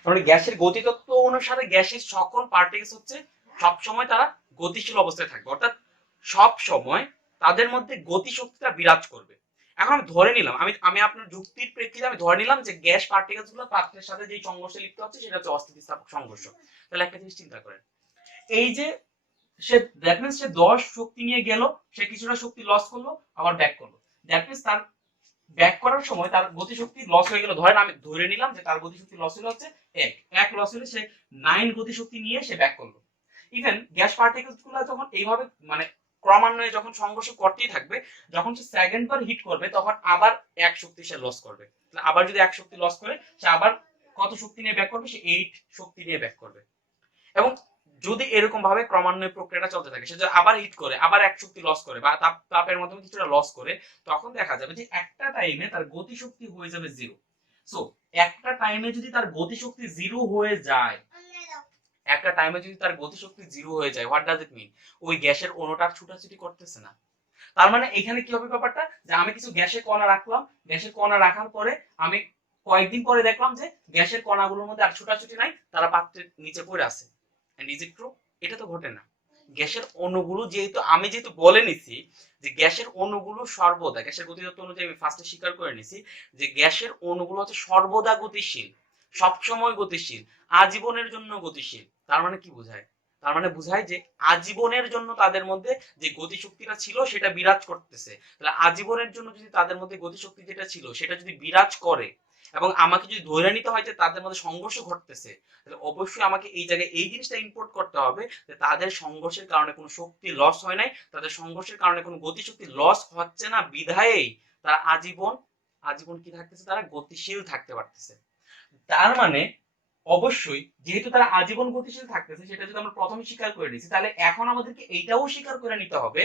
তাহলে গ্যাসের গতিতত্ত্ব অনুসারে গ্যাসের সকল পার্টিকেলস হচ্ছে সব সময় তারা গতিশীল অবস্থায় থাকবে, অর্থাৎ সব সময় তাদের মধ্যে গতিশক্তিটা বিরাজ করবে। এখন আমি ধরে নিলাম, আমি আপনার যুক্তির প্রেক্ষিতে আমি ধরে নিলাম যে গ্যাস পার্টিকেলস গুলো পাত্রের সাথে যে সংঘর্ষে লিপ্ত হচ্ছে সেটা হচ্ছে অস্থিতিস্থাপক সংঘর্ষ। তাহলে একটা জিনিস চিন্তা করেন, এই যে সে দ্যাট মিন্স সে 10 শক্তি নিয়ে গেল, সে কিছুটা শক্তি লস করলো আবার ব্যাক করলো, দ্যাট মিন্স তার ব্যাক করার সময় তার গতিশক্তি লস হয়ে গেল, ধরেন আমি ধরে নিলাম যে তার গতিশক্তি লস হলো হচ্ছে এক লস হলে সে 9 গতিশক্তি নিয়ে সে ব্যাক করলো। ইভেন গ্যাস পার্টিকেলস গুলো যখন এইভাবে মানে ক্রমান্বয়ে যখন সংঘর্ষ করতেই থাকবে, যখন সে সেকেন্ড বার হিট করবে তখন আবার এক শক্তি সে লস করবে। আবার যদি এক শক্তি লস করে সে আবার কত শক্তি নিয়ে ব্যাক করবে, সে 8 শক্তি নিয়ে ব্যাক করবে। এবং যদি এরকম ভাবে ক্রমান্বয়ে প্রক্রিয়াটা চলতে থাকে, সে যদি আবার হিট করে আবার এক শক্তি লস করে বা তাপের মাধ্যমে কিছুটা লস করে, তখন দেখা যাবে যে একটা টাইমে তার গতিশক্তি হয়ে যাবে 0। সো একটা টাইমে যদি তার গতিশক্তি 0 হয়ে যায়, একটা টাইমে যদি তার গতিশক্তি 0 হয়ে যায়, হোয়াট ডাজ ইট মিন? ওই গ্যাসের অণুটা ছুটাছুটি করতেছে না। তার মানে এখানে কি হবে ব্যাপারটা, যে আমি কিছু গ্যাসের কণা রাখলাম, গ্যাসের কণা রাখার পরে আমি কয়েকদিন পরে দেখলাম যে গ্যাসের কণাগুলোর মধ্যে আর ছুটাছুটি নাই, তারা পাত্রের নিচে পড়ে আছে। And is it true? এটা তো ঘটে না। গ্যাসের অণুগুলো যেহেতু বলে নিছি যে গ্যাসের অণুগুলো সর্বদা, গ্যাসের গতিতত্ত্ব অনুযায়ী আমি ফার্স্টে স্বীকার করে নিছি যে গ্যাসের অণুগুলো হচ্ছে সর্বদা গতিশীল, সবসময় গতিশীল, আজীবনের জন্য গতিশীল। তার মানে কি বোঝায়? তার মানে বোঝায় যে আজীবনের জন্য তাদের মধ্যে যে গতিশক্তিটা ছিল সেটা বিরাজ করতেছে। তাহলে আজীবনের জন্য যদি তাদের মধ্যে গতিশক্তি যেটা ছিল সেটা যদি বিরাজ করে, এবং আমাকে যদি ধরে নিতে হয় যে তাদের মধ্যে সংঘর্ষ ঘটতেছে, তাহলে অবশ্যই আমাকে এই জায়গায় এই জিনিসটা ইম্পোর্ট করতে হবে যে তাদের সংঘর্ষের কারণে কোনো শক্তি লস হয় নাই, তাদের সংঘর্ষের কারণে কোনো গতিশক্তি লস হচ্ছে না, বিধায়েই তারা আজীবন কি থাকতেছে, তারা গতিশীল থাকতে পারতেছে। তার মানে অবশ্যই যেহেতু তারা আজীবন গতিশীল থাকতেছে, সেটা যদি আমরা প্রথমে স্বীকার করে নিয়েছি, তাহলে এখন আমাদেরকে এইটাও স্বীকার করে নিতে হবে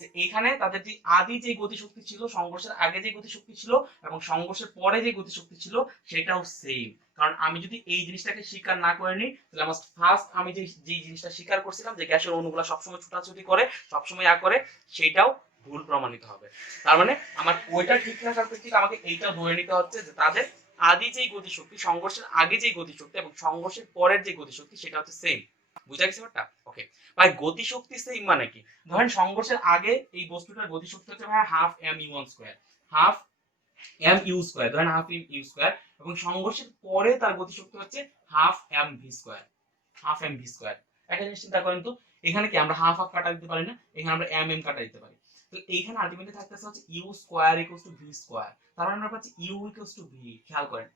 যে এখানে তাদের যে আদি যে গতিশক্তি ছিল, সংঘর্ষের আগে যে গতিশক্তি ছিল এবং সংঘর্ষের পরে যে গতিশক্তি ছিল, সেটাও সেম। কারণ আমি যদি এই জিনিসটাকে স্বীকার না করে নিই, তাহলে আমার ফার্স্ট আমি যে জিনিসটা স্বীকার করছিলাম যে গ্যাসের অণুগুলো সবসময় ছুটাছুটি করে, সবসময় করে, সেটাও ভুল প্রমাণিত হবে। তার মানে আমার ওইটা ঠিক রাখার প্রেক্ষিতে আমাকে এইটা ধরে নিতে হচ্ছে যে তাদের আদি যে গতিশক্তি, সংঘর্ষের আগে যে গতিশক্তি এবং সংঘর্ষের পরের যে গতিশক্তি, সেটা হচ্ছে সেম। বুঝা গেছে ব্যাপারটা? ওকে ভাই, গতিশক্তি সেম মানে কি? ধরেন সংঘর্ষের আগে এই বস্তুটার গতিশক্তি হচ্ছে ভাই half m u one square, half m u square, ধরেন হাফ এম ইউ স্কয়ার, এবং সংঘর্ষের পরে তার গতিশক্তি হচ্ছে half m v square, half m v square. একটা জিনিস চিন্তা করেন তো, এখানে কি আমরা হাফ হাফ কাটা দিতে পারি না? এখানে আমরা এম এম কাটা দিতে পারি। তো এইখানে আলটিমেটলি থাকতেছে হচ্ছে u square equals to v square. তার মানে আমরা পাচ্ছি ইউ ইকুয়ালস টু ভি। খেয়াল করেন,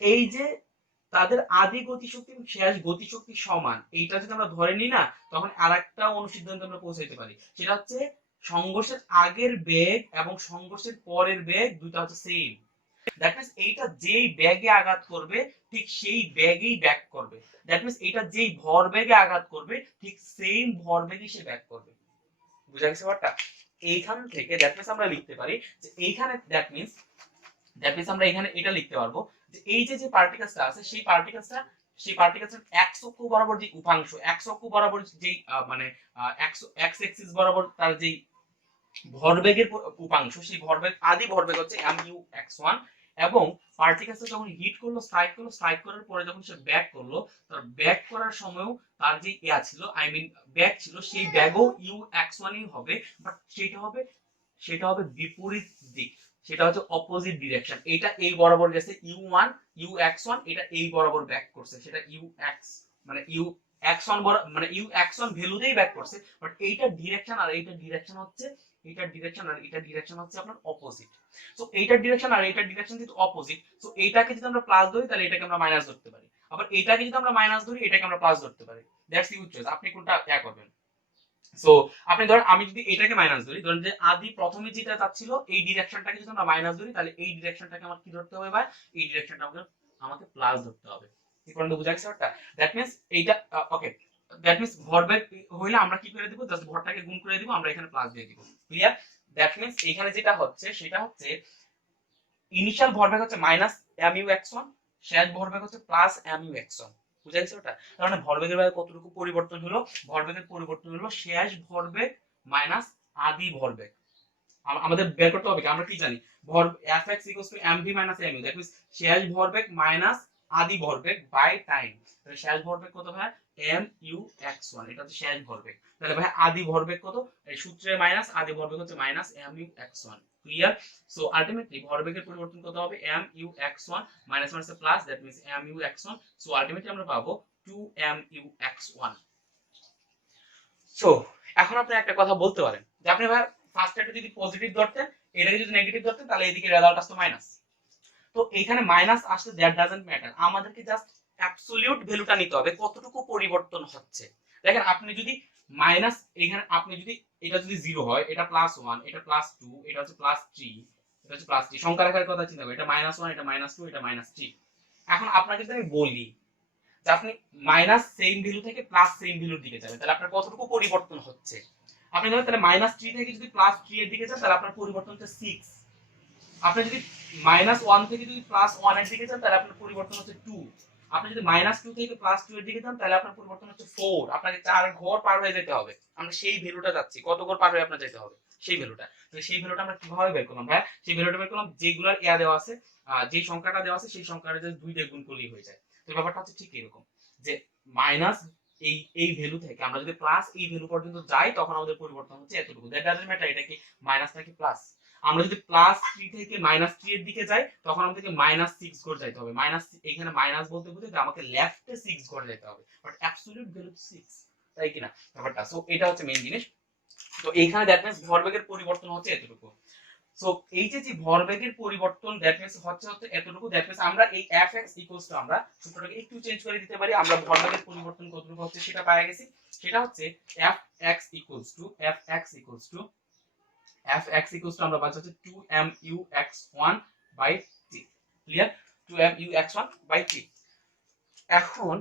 এই যে তাদের আদি গতিশক্তি এবং শেষ গতিশক্তি সমান, এইটা যদি আমরা ধরে নিই না, তখন আরেকটা অনুসিদ্ধান্তে আমরা পৌঁছাইতে পারি। সেটা হচ্ছে সংঘর্ষের আগের বেগ এবং সংঘর্ষের পরের বেগ দুটো হচ্ছে সেম। দ্যাট মিন্স এইটা যেই ব্যাগে আঘাত করবে ঠিক সেই ব্যাগেই ব্যাক করবে। দ্যাট মিন্স এইটা যেই ভরবেগে আঘাত করবে ঠিক সেম ভরবেগেই সে ব্যাক করবে। বুঝা গেছে ব্যাপারটা? এইখান থেকে দ্যাট মিন্স আমরা লিখতে পারি যে এইখানে দ্যাট মিন্স আমরা এখানে এটা লিখতে পারবো যে এই যে পার্টিকেলসটা আছে, সেই পার্টিকেলসের এক্স অক্ষ বরাবর যে উপাংশ, এক্স অক্ষ বরাবর যেই মানে এক্স এক্সিস বরাবর তার যেই ভরবেগের উপাংশ, সেই ভরবেগ আদি ভরবেগ হচ্ছে mu(x1), এবং পার্টিকেলসটা যখন হিট করলো, স্ট্রাইক করার পরে যখন সে ব্যাক করলো, তার ব্যাক করার সময়ও তার যে ছিল, আই মিন ব্যাক ছিল, সেই ব্যাগও u(x1)ই হবে, বাট সেটা হবে বিপরীত দিক, সেটা হচ্ছে অপোজিট ডিরেকশন। এটা এই বরাবর গেছে u(x1), এটা এই বরাবর ব্যাক করছে, সেটা ux মানে u(x1) মানে u(x1) ভ্যালুতেই ব্যাক করছে, বাট এইটার ডিরেকশন আর এইটার ডিরেকশন হচ্ছে আপনার অপোজিট। সো এইটার ডিরেকশন আর এইটার ডিরেকশন যেহেতু অপোজিট, সো এইটাকে যদি আমরা প্লাস ধরি তাহলে এটাকে আমরা মাইনাস ধরতে পারি, আবার এইটাকে যদি আমরা মাইনাস ধরি এটাকে আমরা প্লাস ধরতে পারি। দ্যাটস ইউর চয়েস, আপনি কোনটা করবেন। সো আপনি ধরেন আমি যদি এটাকে মাইনাস ধরি, ধরেন যে আদি প্রথমে যেটা যাচ্ছিল এই ডিরেকশনটাকে যদি আমরা মাইনাস ধরি, তাহলে এই ডিরেকশনটাকে আমার কি ধরতে হবে ভাই? এই ডিরেকশনটা আমাকে প্লাস ধরতে হবে। কি পর্যন্ত বুঝা গেছে ব্যাপারটা? দ্যাট মিন্স এইটা ওকে, দ্যাট মিন্স ভরবেগ হইলে আমরা কি করে দিব? জাস্ট ভরটাকে গুণ করে দিব, আমরা এখানে প্লাস দিয়ে দিব। ক্লিয়ার? দ্যাট মিন্স এখানে যেটা হচ্ছে সেটা হচ্ছে ইনিশিয়াল ভরবেগ হচ্ছে -mu(x1), শেষ ভরবেগ হচ্ছে +mu(x1). বুঝা গেছে ওটা? তার মানে ভরবেগের বেলায় কতটুকু পরিবর্তন হলো? ভরবেগের পরিবর্তন হলো শেষ ভরবেগ মাইনাস আদি ভরবেগ। আমাদের বের করতে হবে কি? আমরা কি জানি? ভর Fx = mv - mu, that means শেষ ভরবেগ মাইনাস আদি ভরবেগ বাই টাইম। তাহলে শেষ ভরবেগ কত ভাই? mu(x1), এটা হচ্ছে শেষ ভরবেগ। তাহলে ভাই আদি ভরবেগ কত? এই সূত্রে মাইনাস, আদি ভরবেগ হচ্ছে -mu(x1). ক্লিয়ার? সো আলটিমেটলি ভরবেগের পরিবর্তন কত হবে? mu(x1) মাইনাস মাইনাসে plus, that means mu(x1). So ultimately আমরা পাবো 2mu(x1). সো এখন আপনি একটা কথা বলতে পারেন যে আপনি ভাই ফার্স্টেরটা যদি পজিটিভ ধরতেন, এটাকে যদি নেগেটিভ ধরতেন, তাহলে এদিকে রেজাল্ট আসতো মাইনাস। তো এখানে মাইনাস আসলে দ্যাট ডাজন্ট ম্যাটার, আমাদেরকে জাস্ট অ্যাবসলিউট ভ্যালুটা নিতে হবে কতটুকু পরিবর্তন হচ্ছে। দেখেন আপনি যদি মাইনাস, এখানে আপনি যদি এটা যদি 0 হয়, এটা +1, এটা +2, এটা হচ্ছে +3, এটা হচ্ছে +3, সংখ্যা আকারের কথা চিন্তা করেন, এটা -1, এটা -2, এটা -3। এখন আপনাকে যদি আমি বলি যে আপনি মাইনাস সেম ভ্যালু থেকে প্লাস সেম ভ্যালুর দিকে যাবেন, তাহলে আপনার কতটুকু পরিবর্তন হচ্ছে? আপনি জানেন তাহলে -3 থেকে যদি +3 এর দিকে যান, তাহলে আপনার পরিবর্তন হচ্ছে 6। আপনি যদি -1 থেকে যদি +1 এর দিকে যান, তাহলে আপনার পরিবর্তন হচ্ছে 2। আপনি যদি -2 থেকে +2 এর দিকে যান, তাহলে আপনার পরিবর্তন হচ্ছে 4। আপনাকে 4 ঘর পার হয়ে যেতে হবে। আমরা সেই ভ্যালুটা যাচ্ছি, কত ঘর পার হয়ে আপনার যেতে হবে সেই ভ্যালুটা। তাহলে সেই ভ্যালুটা আমরা কিভাবে বের করলাম ভাই? সেই ভ্যালুটা বের করলাম যেগুলোর দেওয়া আছে, যে সংখ্যাটা দেওয়া আছে সেই সংখ্যাটা যদি 2 দিয়ে গুণ করলেই হয়ে যায়। তো ব্যাপারটা হচ্ছে ঠিক এরকম যে মাইনাস এই ভ্যালু থেকে আমরা যদি প্লাস এই ভ্যালু পর্যন্ত যাই, তখন আমাদের পরিবর্তন হচ্ছে এতটুকু। দ্যাট ডাজন্ট ম্যাটার এটা কি মাইনাস নাকি প্লাস। আমরা যদি +3 থেকে -3 এর দিকে যাই, তখন আমাদেরকে -6 ঘর যাইতে হবে। মাইনাস, এখানে মাইনাস বলতে বুঝে যে আমাকে লেফটে 6 ঘর যেতে হবে, বাট অ্যাবসলিউট ভ্যালু 6, তাই কিনা ব্যাপারটা? সো এটা হচ্ছে মেইন জিনিস। তো এইখানে দ্যাট মিন্স ভরবেগের পরিবর্তন হচ্ছে এতটুকু। সো এই যে ভরবেগের পরিবর্তন দ্যাট মিন্স হচ্ছে এতটুকু। দ্যাট মিন্স আমরা এই fx ইকুয়ালস টু, আমরা সূত্রটাকে একটু চেঞ্জ করে দিতে পারি, আমরা ভরবেগের পরিবর্তন কতটুকু হচ্ছে সেটা পেয়ে গেছি। সেটা হচ্ছে fx ইকুয়ালস টু আমরা পাচ্ছি হচ্ছে 2mux1/t। ক্লিয়ার? 2mux1/t। এখন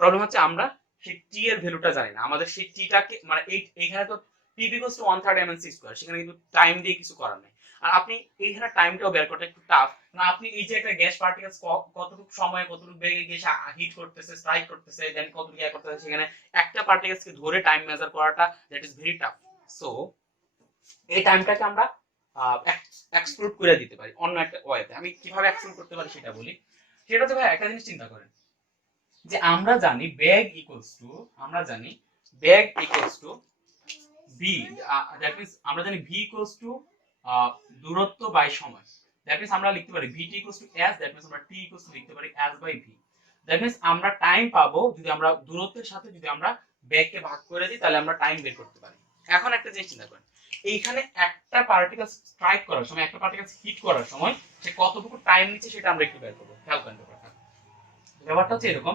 প্রবলেম হচ্ছে আমরা সেই t এর ভ্যালুটা জানি না। আমাদের সেই t টাকে মানে এইখানে তো t = 1/3 mc², সেখানে কিন্তু টাইম দিয়ে কিছু করার নাই। আর আপনি এইখানে টাইমটাও বের করতে একটু টাফ, কারণ আপনি এই যে একটা গ্যাস পার্টিকেলস কতটুকু সময় কতটুকু বেগে গিয়ে হিট করতেছে, স্ট্রাইক করতেছে, দেন কতটুকু ইয়া করতেছে, সেখানে একটা পার্টিকেলসকে ধরে টাইম মেজার করাটা that is very tough. So এই টাইমটাকে আমরা এক্সক্লুড করে দিতে পারি অন্য একটা ওয়েতে। আমি কিভাবে এক্সক্লুড করতে পারি সেটা বলি। সেটা হচ্ছে ভাই একটা জিনিস চিন্তা করেন যে আমরা জানি ব্যাগ equals to v, that means আমরা জানি ভি ইকুয়ালস টু দূরত্ব বাই সময়। দ্যাট মিন্স আমরা লিখতে পারি vt equals to s, that means আমরা t ইকুয়ালস টু লিখতে পারি s by v। That means আমরা টাইম পাবো যদি আমরা দূরত্বের সাথে যদি আমরা ব্যাগকে ভাগ করে দিই, তাহলে আমরা টাইম বের করতে পারি। এখন একটা জিনিস চিন্তা করেন, এইখানে একটা পার্টিকেল স্ট্রাইক করার সময়, একটা পার্টিকেল হিট করার সময় সে কতটুকু টাইম নিচ্ছে সেটা আমরা একটু বের করবো। খেয়াল করেন ব্যাপারটা হচ্ছে এরকম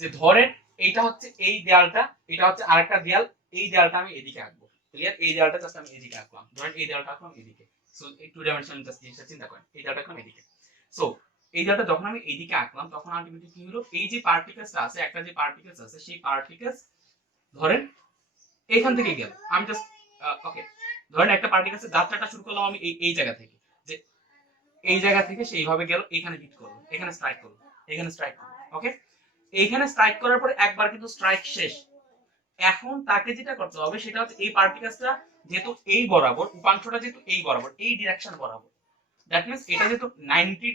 যে ধরেন এইটা হচ্ছে এই দেয়ালটা, এটা হচ্ছে আরেকটা দেয়াল, এই দেয়ালটা আমি এদিকে আঁকবো। ক্লিয়ার? এই দেয়ালটা জাস্ট আমি এদিকে আঁকলাম, ধরেন এই দেয়ালটা আঁকলাম এদিকে। সো এই টু ডাইমেনশনাল জাস্ট জিনিসটা চিন্তা করেন, এই দেয়ালটা আঁকলাম এদিকে। সো এই দেয়ালটা যখন আমি এদিকে আঁকলাম, তখন আলটিমেটলি কি হলো, এই যে পার্টিকেলসটা আছে, একটা যে পার্টিকেলস আছে, সেই পার্টিকেলস ধরেন এখান থেকে গেল, আমি জাস্ট ওকে, ধরেন একটা পার্টিকেলসের যাত্রাটা শুরু করলাম আমি এই জায়গা থেকে, যে এই জায়গা থেকে সে এইভাবে গেল, এখানে হিট করলো, এখানে স্ট্রাইক করলো, এখানে স্ট্রাইক করলো। ওকে, এইখানে স্ট্রাইক করার পরে একবার কিন্তু স্ট্রাইক শেষ। এখন তাকে যেটা করতে হবে সেটা হচ্ছে এই পার্টিকেলসটা যেহেতু এই বরাবর, উপাংশটা যেহেতু এই বরাবর, এই ডিরেকশন বরাবর, দ্যাট মিন্স এটা যেহেতু 90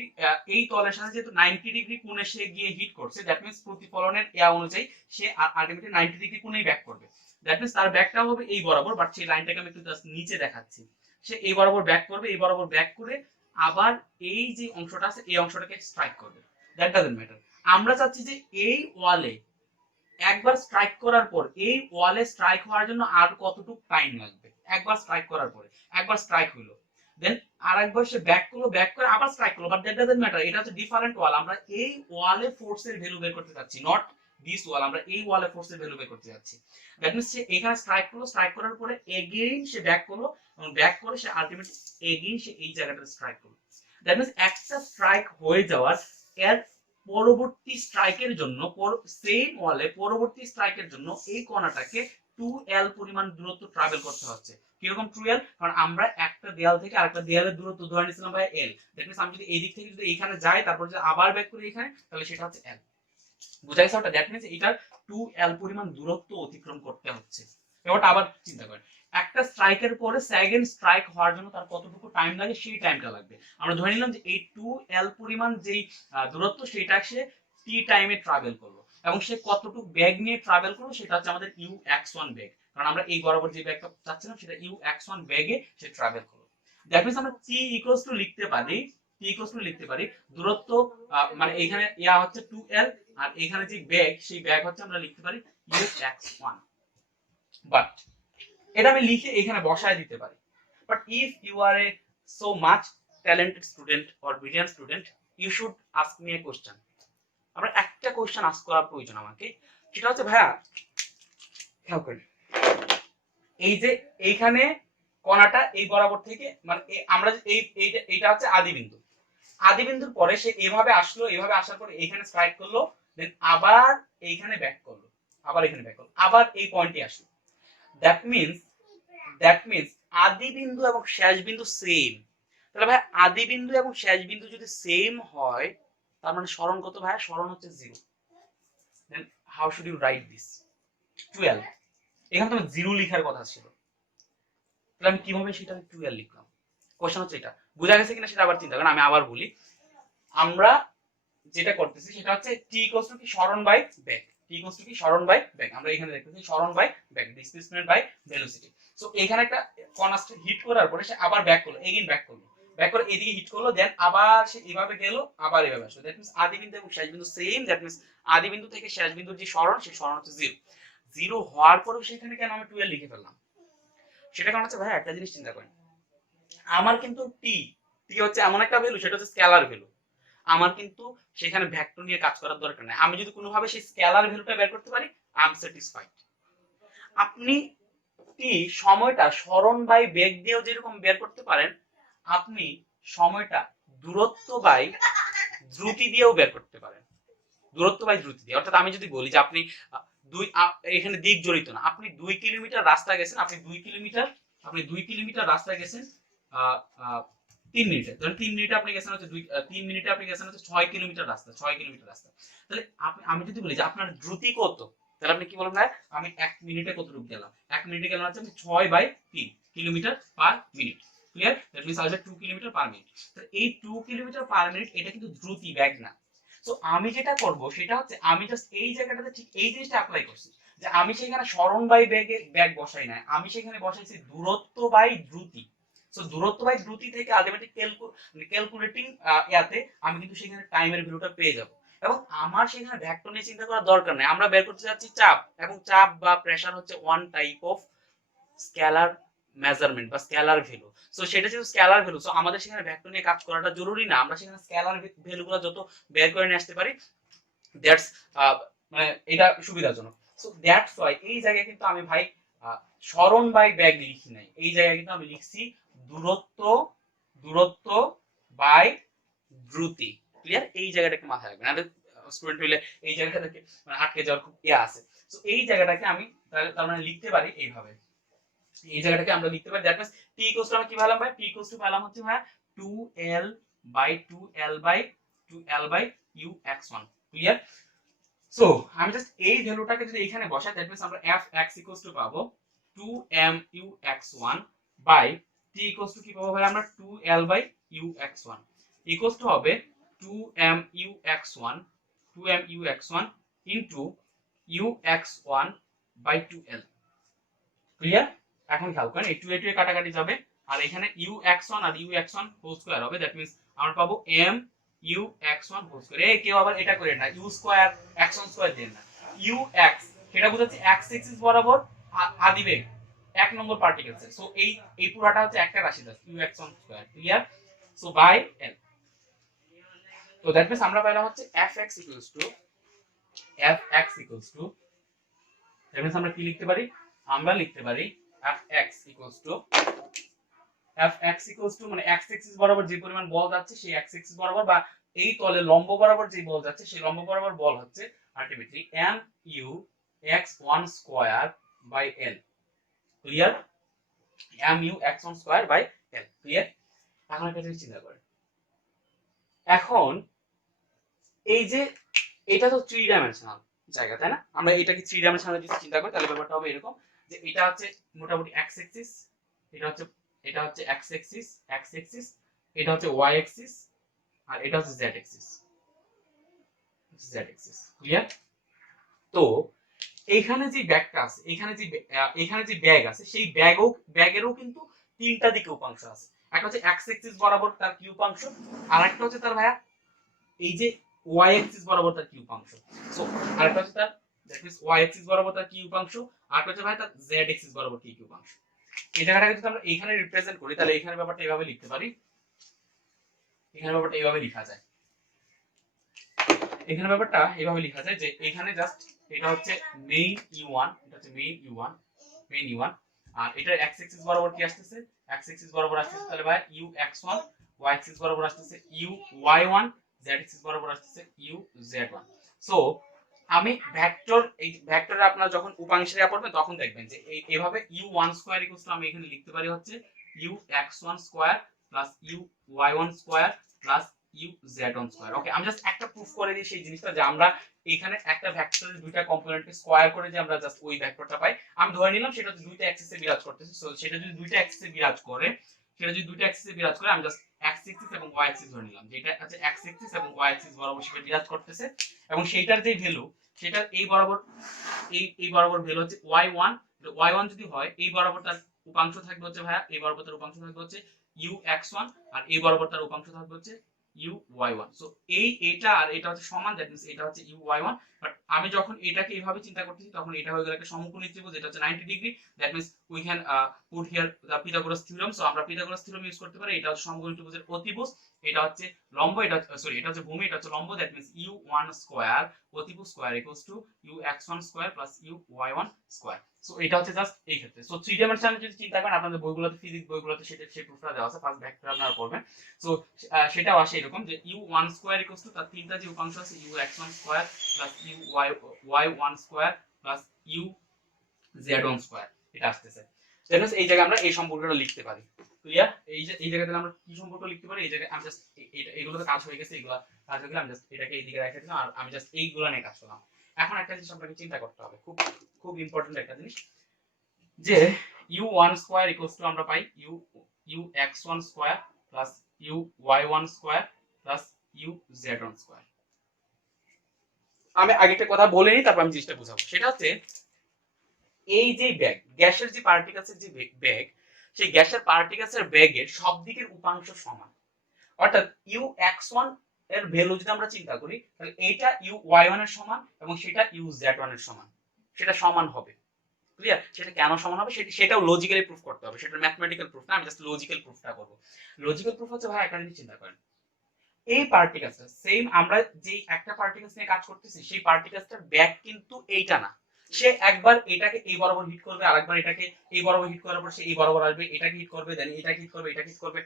এই তলের সাথে যেহেতু 90 ডিগ্রি কোণে সে গিয়ে হিট করছে, দ্যাট মিন্স প্রতিফলনের অনুযায়ী সে আলটিমেটলি 90 ডিগ্রি কোণেই ব্যাক করবে। দ্যাট মিন্স তার ব্যাকটা হবে এই বরাবর, বাট সেই লাইনটাকে আমি একটু জাস্ট নিচে দেখাচ্ছি। সে এই বরাবর ব্যাক করবে, এই বরাবর ব্যাক করে আবার এই যে অংশটা আছে এই অংশটাকে স্ট্রাইক করবে। That doesn't matter. আমরা চাচ্ছি যে এই ওয়ালে একবার স্ট্রাইক করার পর এই ওয়ালে স্ট্রাইক হওয়ার জন্য আর কতটুকু টাইম লাগবে। একবার স্ট্রাইক করার পরে একবার স্ট্রাইক হলো, দেন আরেকবার সে ব্যাক করে আবার স্ট্রাইক করলো, বাট দ্যাট ডাজন্ট ম্যাটার। এটা হচ্ছে ডিফারেন্ট ওয়াল, আমরা এই ওয়ালে ফোর্সের ভ্যালু বের করতে যাচ্ছি, নট দিস ওয়াল। আমরা এই ওয়ালে ফোর্সের ভ্যালু বের করতে যাচ্ছি। দ্যাট মিন্স সে এখানে স্ট্রাইক করলো, স্ট্রাইক করার পরে এগেইন সে ব্যাক করলো, এবং ব্যাক করে সে আলটিমেটলি এগেইন সে এই জায়গাটাতে স্ট্রাইক করলো। দ্যাট মিন্স একটা স্ট্রাইক হয়ে যাওয়ার এর পরবর্তী স্ট্রাইকের জন্য, সেম ওয়ালে পরবর্তী স্ট্রাইকের জন্য এই কোণাটাকে 2l পরিমাণ দূরত্ব ট্রাভেল করতে হচ্ছে। কিরকম 2l? কারণ আমরা একটা দেয়াল থেকে আরেকটা দেয়ালের দূরত্ব ধরে নিয়েছিলাম ভাই l। দ্যাট মিন্স আমি যদি এই দিক থেকে যদি এইখানে যাই, তারপর যদি আবার ব্যাক করি এখানে, তাহলে সেটা হচ্ছে l। বুঝা গেছে ওটা? দ্যাট মিন্স এটার 2l পরিমাণ দূরত্ব অতিক্রম করতে হচ্ছে। এবারটা আবার চিন্তা করেন, একটা স্ট্রাইকের পরে সেকেন্ড স্ট্রাইক হওয়ার জন্য তার কতটুকু টাইম লাগে, সেই টাইমটা লাগবে। আমরা ধরে নিলাম যে এই 2l পরিমাণ যেই দূরত্ব, সেটা সে t টাইমে ট্রাভেল করলো, এবং সে কতটুকু বেগ নিয়ে ট্রাভেল করলো সেটা হচ্ছে আমাদের ux1 বেগ, কারণ আমরা এই বরাবর যে বেগটা চাচ্ছিলাম সেটা ux1 বেগে সে ট্রাভেল করলো। দ্যাট মিন্স আমরা t ইকুয়ালস টু লিখতে পারি দূরত্ব, মানে এখানে ইয়া হচ্ছে 2l, আর এখানে যে বেগ, সেই বেগ হচ্ছে আমরা লিখতে পারি ux1। বাট এটা আমি লিখে এখানে বসায় দিতে পারি, but if you are a so much talented student or brilliant student, you should ask me a question. আমরা একটা কোশ্চেন আস্ক করার প্রয়োজন আমাকে, সেটা হচ্ছে ভাইয়া খেয়াল করেন, এই যে এইখানে কণাটা এই বরাবর থেকে মানে আমরা এইটা হচ্ছে আদি বিন্দু, আদি বিন্দুর পরে সে এভাবে আসলো, এভাবে আসার পরে এইখানে স্ট্রাইক করলো, দেন আবার এইখানে ব্যাক করলো, আবার এখানে ব্যাক করলো, আবার এই পয়েন্টে আসলো। দ্যাট মিন্স আদি বিন্দু এবং শেষ বিন্দু সেম। তাহলে ভাই আদি বিন্দু এবং শেষ বিন্দু যদি সেম হয়, তার মানে সরণ কত ভাই? সরণ হচ্ছে 0। Then how should you write this? 12। এখানে তো 0 লেখার কথা ছিল, তাহলে আমি কিভাবে সেটা 12 লিখলাম? কোশ্চেন হচ্ছে এটা, বোঝা গেছে কিনা সেটা আবার চিন্তা করেন। আমি আবার বলি, আমরা যেটা করতেছি সেটা হচ্ছে t ইকুয়ালস টু কি সরণ বাই বেগ, t ইকুয়ালস টু কি সরণ বাই বেগ। আমরা এখানে দেখতেছি সরণ বাই বেগ, ডিসপ্লেসমেন্ট বাই ভেলোসিটি। সো এখানে একটা কণাকে হিট করার পরে সে আবার ব্যাক করলো, এগেইন ব্যাক করলো, ব্যাক করে এদিকে হিট করলো, দেন আবার সে এভাবে গেল, আবার এভাবে আসলো। দ্যাট মিন্স আদি বিন্দু এবং শেষ বিন্দু সেম। দ্যাট মিন্স আদি বিন্দু থেকে শেষ বিন্দুর যে সরণ, সেই সরণ হচ্ছে 0। 0 হওয়ার পরেও সেখানে কেন আমি 12 লিখে ফেললাম? সেটা কারণ হচ্ছে ভাই একটা জিনিস চিন্তা করেন, আমার কিন্তু টি হচ্ছে এমন একটা ভ্যালু, সেটা হচ্ছে স্কেলার ভ্যালু। আমার কিন্তু সেখানে ভেক্টর নিয়ে কাজ করার দরকার নাই। আমি যদি কোনোভাবে সেই স্কেলার ভ্যালুটা বের করতে পারি, আই এম স্যাটিসফাইড। আপনি টি সময়টা সরণ বাই বেগ দিয়েও যেরকম বের করতে পারেন, আপনি সময়টা দূরত্ব বাই দ্রুতি দিয়েও বের করতে পারেন। দূরত্ব বাই দ্রুতি দিয়ে, অর্থাৎ আমি যদি বলি যে আপনি এখানে দিক জড়িত না, আপনি 2 কিলোমিটার রাস্তা গেছেন, আপনি 2 কিলোমিটার রাস্তা গেছেন 3 মিনিটে, ধরেন 3 মিনিটে আপনি গেছেন হচ্ছে 3 মিনিটে আপনি গেছেন হচ্ছে 6 কিলোমিটার রাস্তা, 6 কিলোমিটার রাস্তা। তাহলে আমি যদি বলি যে আপনার দ্রুতি কত, তাহলে আপনি কি বলবেন? আমি 1 মিনিটে কতটুকু গেলাম? 1 মিনিটে গেলাম হচ্ছে 6/3 kilometre per minute. Clear? That means আসবে 2 কিলোমিটার পার মিনিট। তাহলে এই 2 কিলোমিটার পার মিনিট এটা কিন্তু দ্রুতি, বেগ না। সো আমি যেটা করব সেটা হচ্ছে আমি জাস্ট এই জায়গাটাতে ঠিক এই জিনিসটা অ্যাপ্লাই করছি, যে আমি সেখানে সরণ বাই বেগ বসাই না, আমি সেখানে বসাইছি দূরত্ব বাই দ্রুতি। সো দূরত্ব বাই দ্রুতি থেকে আলটিমেটলি ক্যালকুলেটিং ইয়াতে আমি কিন্তু সেখানে টাইমের ভ্যালুটা পেয়ে যাব, এবং আমার সেখানে ভেক্টর নিয়ে চিন্তা করার দরকার নেই। আমরা বের করতে যাচ্ছি চাপ, এবং চাপ বা প্রেসার হচ্ছে one type of scalar measurement বা স্কেলার ভ্যালু। সো সেটা যেহেতু স্কেলার ভ্যালু, সো আমাদের সেখানে ভেক্টর নিয়ে কাজ করাটা জরুরি না। আমরা সেখানে স্কেলার ভ্যালুগুলো যত বের করে নিয়ে আসতে পারি, দ্যাটস মানে এটা সুবিধাজনক। সো দ্যাটস ওয়াই এই জায়গায় কিন্তু আমি ভাই সরণ বাই বেগ লিখি নাই, এই জায়গায় কিন্তু আমি লিখছি দূরত্ব বাই দ্রুতি। ক্লিয়ার? এই জায়গাটাকে মাথায় রাখবেন, আমাদের স্টুডেন্ট হইলে এই জায়গাটাকে মানে আটকে যাওয়ার খুব আছে। সো এই জায়গাটাকে আমি তার মানে লিখতে পারি এইভাবে, এই জায়গাটাকে আমরা লিখতে পারি that means t equals to আমরা কি পেলাম ভাই? t ইকুয়ালস টু পেলাম হচ্ছে ভাই 2l by 2l by u x1। Clear? So আমি জাস্ট এই ভ্যালুটাকে যদি এখানে বসাই, দ্যাট মিন্স আমরা fx ইকুয়ালস টু পাবো 2mu x1 by t equals to কি পাবো ভাই? আমরা 2l by u x1 equals to হবে 2mu x1 into u x1 by 2l। Clear? এখন খেয়াল করেন, এই 2 এ 2 এ কাটাকাটি যাবে, আর এখানে u x1 আর u x1 হোল স্কয়ার হবে। দ্যাট মিন্স আমরা পাবো m u x1 whole square. এই কেউ আবার এটা করে না, u স্কয়ার x1 স্কয়ার দেন না, u x সেটা বোঝাচ্ছে x এক্সিস বরাবর আদি বেগ 1 নম্বর পার্টিকেলস। সো এই পুরোটা হচ্ছে একটা রাশি, just u x1 square. Clear? So by l। তো দ্যাট মিন্স আমরা পাইলাম হচ্ছে fx equals to that means আমরা কি লিখতে পারি? আমরা লিখতে পারি fx ইকুয়ালস টু মানে x এক্সিস বরাবর যে পরিমাণ বল যাচ্ছে, সেই x এক্সিস বরাবর বা এই তলে লম্ব বরাবর যে বল যাচ্ছে, সেই লম্ব বরাবর বল হচ্ছে ultimately mu x1 square by l। Clear? mu x1 square by l। Clear? এখন একটা জিনিস চিন্তা করেন, এখন এই যে এটা তো 3 ডাইমেনশনাল জায়গা, তাই না? আমরা এটাকে 3 ডাইমেনশনাল যদি চিন্তা করি, তাহলে ব্যাপারটা হবে এরকম যে এটা হচ্ছে মোটামুটি x অ্যাক্সিস, এটা হচ্ছে x অ্যাক্সিস, এটা হচ্ছে y অ্যাক্সিস, আর এটা হচ্ছে z অ্যাক্সিস। ক্লিয়ার? তো এইখানে যে ব্যাগটা আছে, এখানে যে ব্যাগ আছে, সেই ব্যাগেরও কিন্তু তিনটা দিকে উপাংশ আছে। একটা হচ্ছে x অ্যাক্সিস বরাবর তার কি উপাংশ, আর একটা হচ্ছে তার ভাইয়া এই যে y অ্যাক্সিস বরাবর তার কি উপাংশ। সো আরেকটা হচ্ছে তার দ্যাট মিন্স y অ্যাক্সিস বরাবর তার কি উপাংশ, আর একটা হচ্ছে ভাই তার z অ্যাক্সিস বরাবর কি উপাংশ। এই জায়গাটাকে যদি আমরা এইখানে রিপ্রেজেন্ট করি তাহলে এখানে ব্যাপারটা এইভাবে লিখতে পারি, এখানে ব্যাপারটা এইভাবে লেখা যায়, এখানে ব্যাপারটা এইভাবে লেখা যায় যে এখানে জাস্ট এটা হচ্ছে মেইন ইউ1, এটা হচ্ছে মেইন ইউ1, মেইন ইউ1, আর এটা এক্স এক্সিস বরাবর কি আসতেছে, এক্স এক্সিস বরাবর আসতেছে তাহলে ভাই ইউ x1, ওয়াই এক্সিস বরাবর আসতেছে ইউ y1, জেড এক্সিস বরাবর আসতেছে ইউ z1। সো আমি ভেক্টর, এই ভেক্টরে আপনারা যখন উপাংশে পড়বেন তখন দেখবেন যে এইভাবে u1 স্কয়ার ইকুয়াল টু আমি এখানে লিখতে পারি হচ্ছে u x1 square plus u y1 square plus u z1 square. Okay, আমি জাস্ট একটা প্রুফ করে দিই সেই জিনিসটা যে আমরা এখানে একটা ভেক্টরের দুইটা কম্পোনেন্টকে স্কয়ার করে যে আমরা জাস্ট ওই ভেক্টরটা পাই। আমি ধরে নিলাম সেটা দুইটা অ্যাক্সিসে বিরাজ করতেছে, সো সেটা যদি দুইটা অ্যাক্সিসে বিরাজ করে, সেটা যদি দুইটা অ্যাক্সিসে বিরাজ করে আমি জাস্ট এক্স অ্যাক্সিস এবং ওয়াই অ্যাক্সিস ধরে নিলাম, যেটা আছে এক্স অ্যাক্সিস এবং ওয়াই অ্যাক্সিস বরাবর সেটা বিরাজ করতেছে এবং সেইটার যে ভ্যালু সেটা এই বরাবর, এই বরাবর ভ্যালু হচ্ছে y1, y1 যদি হয় এই বরাবর তার উপাংশ থাকবে হচ্ছে ভাইয়া, এই বরাবর তার উপাংশ থাকবে হচ্ছে ইউ x1 আর এই বরাবর তার উপাংশ থাকবে হচ্ছে ইউ y1। সো এটা আর এটা হচ্ছে সমান, দ্যাট মিন্স এটা হচ্ছে ইউ y1, বাট আমি যখন এটাকে এইভাবে চিন্তা করতেছি তখন এটা হয়ে গেল একটা সমকোণী ত্রিভুজ, এটা হচ্ছে 90 degree, that means we can put here the Pythagoras theorem. So আমরা পিথাগোরাস থিওরেম ইউজ করতে পারি, এটা হচ্ছে সমকোণী ত্রিভুজের অতিভুজ, এটা হচ্ছে লম্ব, এটা সরি এটা হচ্ছে ভূমি, এটা হচ্ছে লম্ব, দ্যাট মিন্স u1 স্কয়ার অতিভুজ square equals two ux1 square plus uy1 square. So এটা হচ্ছে জাস্ট এই ক্ষেত্রে। সো 3 ডাইমেনশনাল যদি চিন্তা করেন আপনাদের বইগুলোতে, ফিজিক্স বইগুলোতে সেটা সেই প্রুফটা দেওয়া আছে, ফার্স্ট ভেক্টর আপনারা পড়বেন। সো সেটাও আসে এরকম যে u1 স্কয়ার ইকুয়ালস টু তার তিনটা যে উপাংশ আছে ux1 square plus uy1 square plus uz1 square, এটা আসতেছে। দ্যাট মিন্স এই জায়গায় আমরা এই সম্পর্কটা লিখতে পারি। ক্লিয়ার? এই জায়গাতে আমরা কি সম্পর্ক লিখতে পারি, এই জায়গায় আমি জাস্ট এগুলোতে কাজ হয়ে গেছে, এগুলা কাজ হয়ে গেলে আমি জাস্ট এটাকে এইদিকে রেখে দিলাম আর আমি জাস্ট এইগুলো নিয়ে কাজ করলাম। এখন একটা জিনিস আপনাকে চিন্তা করতে হবে, খুব খুব ইম্পর্টেন্ট একটা জিনিস, যে u1 স্কয়ার ইকুয়ালস টু আমরা পাই ux1 square plus uy1 square plus uz1 square. আমি আগে একটা কথা বলে নিই তারপর আমি জিনিসটা বুঝাবো। সেটা হচ্ছে এই যে ব্যাগ, গ্যাসের যে পার্টিকেলসের যে ব্যাগ, সেই গ্যাসের পার্টিকেলসের ব্যাগের সব দিকের উপাংশ সমান, অর্থাৎ ux1 এর ভ্যালু যদি আমরা চিন্তা করি তাহলে এইটা uy1 এর সমান এবং সেটা uz1 এর সমান, সেটা সমান হবে। ক্লিয়ার? সেটা কেন সমান হবে সেটাও লজিক্যালি প্রুফ করতে হবে, সেটা ম্যাথমেটিক্যাল প্রুফ না, আমি জাস্ট লজিক্যাল প্রুফটা করব। লজিক্যাল প্রুফ হচ্ছে ভাই একটা জিনিস চিন্তা করেন, এই পার্টিকেলসটা সেম, আমরা যেই একটা পার্টিকেলস নিয়ে কাজ করতেছি সেই পার্টিকেলসটার ব্যাগ কিন্তু এইটা না, সে একবার এটাকে এই বরাবর হিট করবে, আরেকবার এটাকে এই বরাবর হিট করার পর সে এই বরাবর আসবে, এটাকে হিট করবে, দেন এটাকে হিট করবে, এটাকে হিট করবে।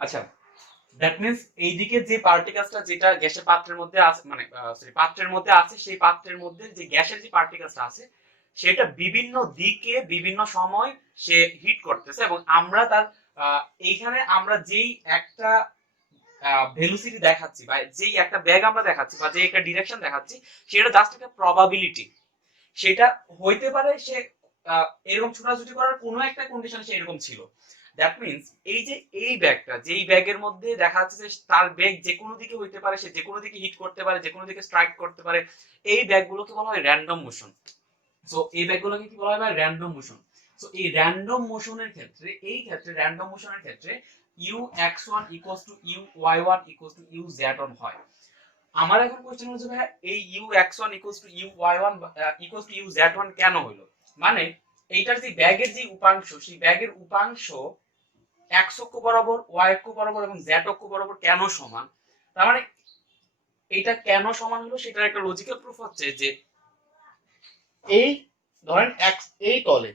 আচ্ছা, দ্যাট মিন্স এইদিকে যে পার্টিকেলসটা যেটা গ্যাসের পাত্রের মধ্যে আছে, মানে সরি পাত্রের মধ্যে আছে, সেই পাত্রের মধ্যে যে গ্যাসের যে পার্টিকেলসটা আছে সেটা বিভিন্ন দিকে বিভিন্ন সময় সে হিট করতেছে এবং আমরা তার এইখানে আমরা যেই একটা ভেলোসিটি দেখাচ্ছি বা যেই একটা বেগ আমরা দেখাচ্ছি বা যেই একটা ডিরেকশন দেখাচ্ছি সেটা জাস্ট একটা প্রবাবিলিটি। সেটা হইতে পারে সে এরকম ছোটাছুটি করার কোনো একটা কন্ডিশনে সে এরকম ছিল। দ্যাট মিন্স এই যে এই ব্যাগটা, যেই ব্যাগের মধ্যে দেখা যাচ্ছে যে তার ব্যাগ যে কোনো দিকে হইতে পারে, সে যে কোনো দিকে হিট করতে পারে, যে কোনো দিকে স্ট্রাইক করতে পারে, এই ব্যাগগুলোকে বলা হয় র্যান্ডম মোশন। সো এই ব্যাগগুলোকে কি বলা হয় ভাই? Random motion. সো এই র্যান্ডম মোশনের ক্ষেত্রে, এই ক্ষেত্রে র্যান্ডম মোশনের ক্ষেত্রে ux1 equals to uy1 equals to uz1 হয়। আমার এখন কোশ্চেন হচ্ছে ভাই এই ux1 equals to uy1 equals to uz1 কেন হলো? মানে এইটার যে ব্যাগের যে উপাংশ, সেই ব্যাগের উপাংশ x অক্ষ বরাবর, y অক্ষ বরাবর এবং z অক্ষ বরাবর কেন সমান? তার মানে এটা কেন সমান হলো সেটার একটা লজিক্যাল প্রুফ হচ্ছে যে এই ধরেন x, এই তলে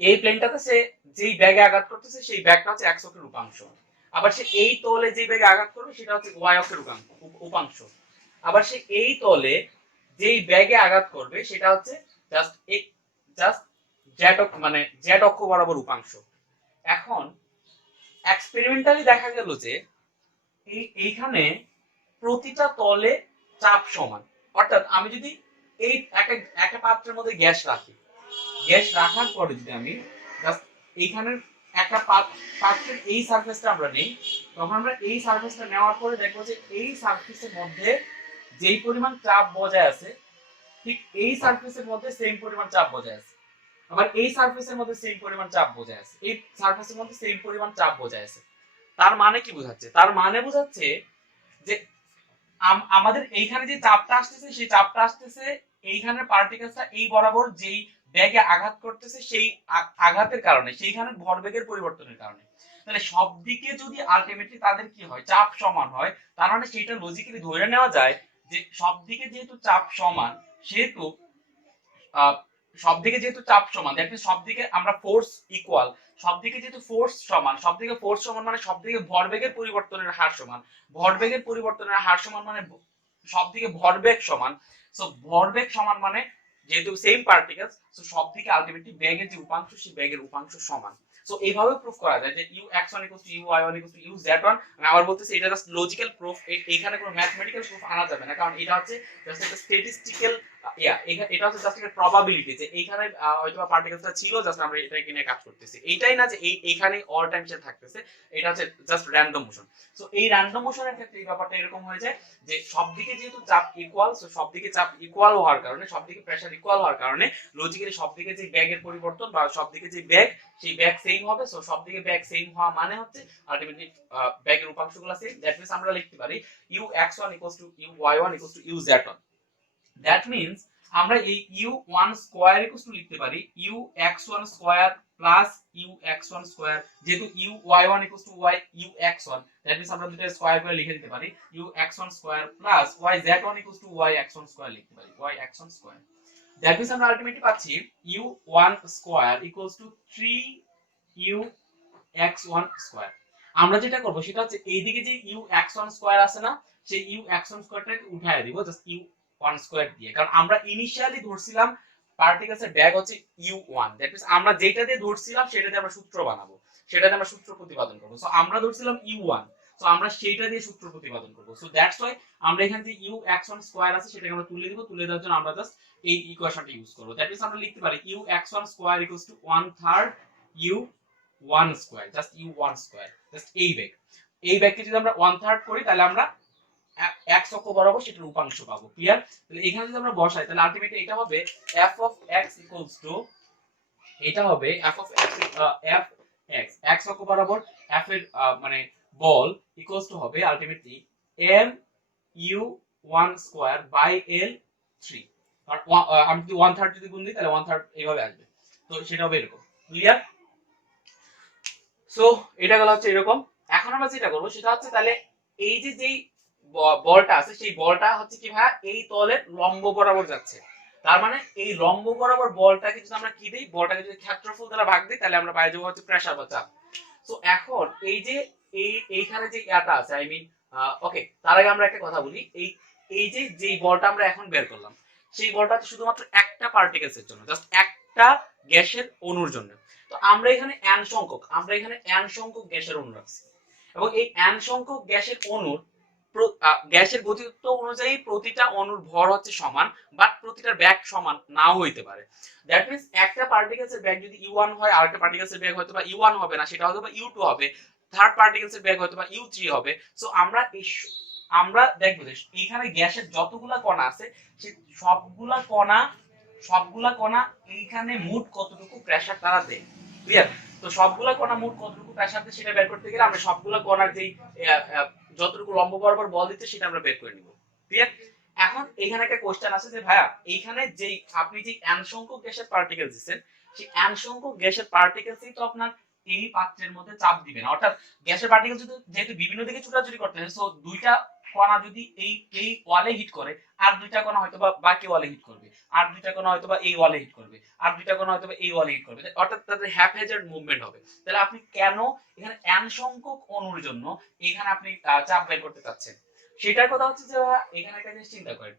এই প্লেনটাতে সে যেই ব্যাগে আঘাত করতেছে সেই ব্যাগটা হচ্ছে x অক্ষের উপাংশ, আবার সে এই তলে যে ব্যাগে আঘাত করবে সেটা হচ্ছে y অক্ষের উপাংশ, আবার সে এই তলে যেই ব্যাগে আঘাত করবে সেটা হচ্ছে জাস্ট z অক্ষ, মানে z অক্ষ বরাবর উপাংশ। এখন এক্সপেরিমেন্টালি দেখা গেল যে এইখানে প্রতিটা তলে চাপ সমান, অর্থাৎ আমি যদি এই একটা পাত্রের মধ্যে গ্যাস রাখি, গ্যাস রাখার পরে যদি আমি জাস্ট এইখানের একটা পাত্রের এই সারফেসটা আমরা নেই, তখন আমরা এই সারফেসটা নেওয়ার পরে দেখবো যে এই সারফেসের মধ্যে যেই পরিমাণ চাপ বজায় আছে ঠিক এই সারফেসের মধ্যে সেম পরিমাণ চাপ বজায় আছে, আবার এই সারফেসের মধ্যে সেম পরিমাণ চাপ বজায় আছে, এই সারফেসের মধ্যে সেম পরিমাণ চাপ বজায় আছে। তার মানে কি বোঝাচ্ছে? তার মানে বোঝাচ্ছে যে আমাদের এইখানে যে চাপটা আসতেছে সেই চাপটা আসতেছে এইখানের পার্টিকেলসটা এই বরাবর যেই বেগে আঘাত করতেছে সেই আঘাতের কারণে, সেইখানে ভরবেগের পরিবর্তনের কারণে। তাহলে সব দিকে যদি আলটিমেটলি তাদের কি হয়, চাপ সমান হয়, তার মানে সেটা লজিক্যালি ধরে নেওয়া যায় যে সব দিকে যেহেতু চাপ সমান, সেহেতু সবদিকে যেহেতু চাপ সমান, দ্যাট মিন্স সবদিকে আমরা ফোর্স ইকুয়াল, সবদিকে যেহেতু ফোর্স সমান, সবদিকে ফোর্স সমান মানে সবদিকে ভরবেগের পরিবর্তনের হার সমান, ভরবেগের পরিবর্তনের হার সমান মানে সবদিকে ভরবেগ সমান। সো ভরবেগ সমান মানে যেহেতু সেম পার্টিকেলস, সো সবদিকে আলটিমেটলি বেগের যে উপাংশ, সেই বেগের উপাংশ সমান। সো এইভাবে প্রুফ করা যায় যে ux1 uy1 uz1। আমি আবার বলতেছি এটা জাস্ট লজিক্যাল প্রুফ, এখানে কোনো ম্যাথমেটিক্যাল প্রুফ আনা যাবে না, কারণ এটা হচ্ছে জাস্ট একটা স্ট্যাটিস্টিক্যাল এটা হচ্ছে জাস্ট একটা প্রবাবিলিটি যে এইখানে হয়তো পার্টিকেলসটা ছিল, জাস্ট আমরা এটাকে নিয়ে কাজ করতেছি। এইটাই না যে এইখানে অল টাইম সে থাকতেছে, এটা হচ্ছে জাস্ট র্যান্ডম মোশন। সো এই র্যান্ডম মোশনের ক্ষেত্রে এই ব্যাপারটা এরকম হয়ে যায় যে সবদিকে যেহেতু চাপ ইকুয়াল, সো সবদিকে চাপ ইকুয়াল হওয়ার কারণে, সবদিকে প্রেসার ইকুয়াল হওয়ার কারণে লজিক্যালি সবদিকে যে ব্যাগের পরিবর্তন বা সবদিকে যে ব্যাগ, সেই ব্যাগ সেম হবে। সো সবদিকে ব্যাগ সেম হওয়া মানে হচ্ছে আলটিমেটলি ব্যাগের উপাংশগুলো সেম। দ্যাট মিন্স আমরা লিখতে পারি ux1 uy1 uz1। That means আমরা এই u1 স্কয়ার লিখতে পারি ux1 square plus ux1 square, যেহেতু uy1 ux1, দ্যাট মিন্স আমরা দুটো স্কয়ার করে লিখে দিতে পারি ux1 square plus yz1 yx1 square লিখতে পারি yx1 স্কয়ার। দ্যাট মিন্স আমরা আলটিমেটলি পাচ্ছি u1 স্কয়ার 3ux1 স্কয়ার। আমরা যেটা করব সেটা হচ্ছে এইদিকে যে ux1 স্কয়ার আছে না, সেই ux1 স্কয়ারটাকে উঠায় দিব জাস্ট u1 স্কয়ার দিয়ে, কারণ আমরা ইনিশিয়ালি ধরছিলাম পার্টিকেলসের ব্যাগ হচ্ছে u1। দ্যাট মিন্স আমরা যেটা দিয়ে ধরছিলাম সেটাতে আমরা সূত্র বানাবো, সেটাতে আমরা সূত্র প্রতিপাদন করব। সো আমরা ধরছিলাম u1, সো আমরা সেইটা দিয়ে সূত্র প্রতিপাদন করব। সো দ্যাটস ওয়াই আমরা এখানে যে ux1 স্কয়ার আছে সেটাকে আমরা তুলে দিব, তুলে দেওয়ার জন্য আমরা জাস্ট এই ইকুয়েশনটা ইউজ করব। দ্যাট মিন্স আমরা লিখতে পারি ux1 square 1/3 u1 square, just u1 square, just এই ব্যাগকে যদি আমরা 1/3 করি তাহলে আমরা x অক্ষ বরাবর সেটার উপাংশ পাবো। ক্লিয়ার? তাহলে এখানে যদি আমরা বসাই তাহলে আলটিমেটলি এটা হবে f of x equals to, এটা হবে f of x x অক্ষ বরাবর f এর মানে বল ইকুয়ালস টু হবে ultimately m u1 square by l 3। আর আমি যদি 1/3 যদি গুণ দিই তাহলে 1/3 এইভাবে আসবে, তো সেটা হবে এরকম। ক্লিয়ার? সো এটা গেল হচ্ছে এরকম। এখন আমরা যেটা করব সেটা হচ্ছে তাহলে এই যে যেই বলটা আছে সেই বলটা হচ্ছে কি ভাই এই তলের লম্ব বরাবর যাচ্ছে, তার মানে এই লম্ব বরাবর বলটাকে যদি আমরা কি দেই, বলটাকে যদি ক্ষেত্রফল দ্বারা ভাগ দিই তাহলে আমরা পাই যাবো হচ্ছে প্রেসার বা চাপ। সো এখন এই যে এইখানে যে ইয়াটা আছে, আই মিন ওকে, তার আগে আমরা একটা কথা বলি, এই যে যেই বলটা আমরা এখন বের করলাম সেই বলটা শুধুমাত্র একটা পার্টিকেলসের জন্য, জাস্ট একটা গ্যাসের অণুর জন্য। তো আমরা এখানে n সংখ্যক গ্যাসের অণু রাখছি, এবং এই n সংখ্যক গ্যাসের অণুর গ্যাসের গতিতত্ত্ব অনুযায়ী প্রতিটা অণুর ভর হচ্ছে সমান, বাট প্রতিটার ব্যাগ সমান নাও হইতে পারে। দ্যাট মিন্স একটা পার্টিকেলসের ব্যাগ যদি u1 হয়, আরেকটা পার্টিকেলসের ব্যাগ হয়তো বা u1 হবে না, সেটা হয়তো বা u2 হবে, থার্ড পার্টিকেলসের ব্যাগ হয়তো বা u3 হবে। সো আমরা দেখব যে এখানে গ্যাসের যতগুলা কণা আছে সেই সবগুলা কণা এইখানে মোট কতটুকু প্রেসার তারা দেয়। ক্লিয়ার? তো সবগুলা কণা মোট কতটুকু প্রেসার দেয় সেটা বের করতে গেলে আমরা সবগুলা কণার যেই যতটুকু লম্ব বরাবর বল দিতে সেটা আমরা বের করে নিব। ক্লিয়ার? এখন এখানে একটা কোশ্চেন আছে যে ভাইয়া এইখানে যেই আপনি যে n সংখ্যক গ্যাসের পার্টিকেলস দিবেন, সেই n সংখ্যক গ্যাসের পার্টিকেলসই তো আপনার এই পাত্রের মধ্যে চাপ দিবেন। অর্থাৎ গ্যাসের পার্টিকেল যেহেতু বিভিন্ন দিকে ছুটাছুটি করতেছে, সো দুইটা কণা যদি এই ওয়ালে হিট করে, আর দুইটা কণা হয়তো বা বাকি ওয়ালে হিট করবে, আর দুইটা কণা হয়তো বা এই ওয়ালে হিট করবে, আর দুইটা কণা হয়তো বা এই ওয়ালে হিট করবে, অর্থাৎ তাদের হ্যাপহেজার্ড মুভমেন্ট হবে। তাহলে আপনি কেন এখানে n সংখ্যক অণুর জন্য এখানে আপনি চাপ বের করতে চাচ্ছেন, সেটার কথা হচ্ছে যে এখানে একটা জিনিস চিন্তা করেন।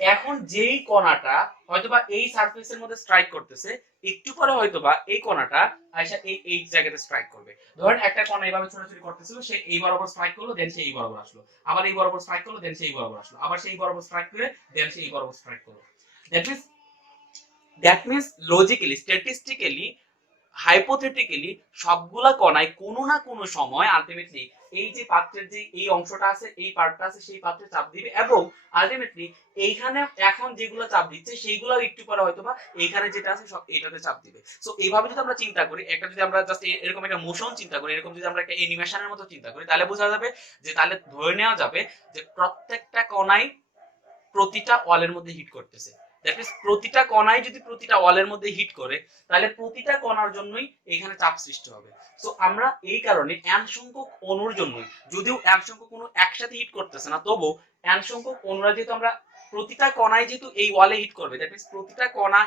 এখন যেই কণাটা হয়তোবা এই সারফেসের মধ্যে স্ট্রাইক করতেছে, একটু পরে হয়তোবা এই কণাটা আইসা এই জায়গাতে স্ট্রাইক করবে। ধরেন একটা কণা এইভাবে ছোটাছুটি করতেছিল, সে এই বরাবর স্ট্রাইক করলো, দেন সে এই বরাবর আসলো, আবার এই বরাবর স্ট্রাইক করলো, দেন সে এই বরাবর আসলো, আবার সেই বরাবর স্ট্রাইক করে দেন সে এই বরাবর স্ট্রাইক করলো। That means logically, statistically, hypothetically সবগুলা কণায় কোনো না কোনো সময় আলটিমেটলি এই যে পাত্রের যে এই অংশটা আছে, এই পার্টটা আছে, সেই পাত্রে চাপ দিবে, এবং আলটিমেটলি এইখানে এখন যেগুলো চাপ দিচ্ছে সেইগুলো একটু পরে হয়তোবা এইখানে যেটা আছে সব এইটাতে চাপ দিবে। সো এইভাবে যদি আমরা চিন্তা করি, একটা যদি আমরা জাস্ট এরকম একটা মোশন চিন্তা করি, এরকম যদি আমরা একটা অ্যানিমেশনের মতো চিন্তা করি, তাহলে বোঝা যাবে যে, তাহলে ধরে নেওয়া যাবে যে প্রত্যেকটা কণাই প্রতিটা ওয়ালের মধ্যে হিট করতেছে। দ্যাট মিন্স প্রতিটা কণায় যদি প্রতিটা ওয়ালের মধ্যে হিট করে তাহলে প্রতিটা কণার জন্যই এখানে চাপ সৃষ্টি হবে। সো আমরা এই কারণে n সংখ্যক অণুর জন্যই, যদিও n সংখ্যক অণু একসাথে হিট করতেছে না, তবু n সংখ্যক অণুরা যেহেতু আমরা প্রতিটা কণায় যেহেতু এই ওয়ালে হিট করবে, দ্যাট মিন্স প্রতিটা কণা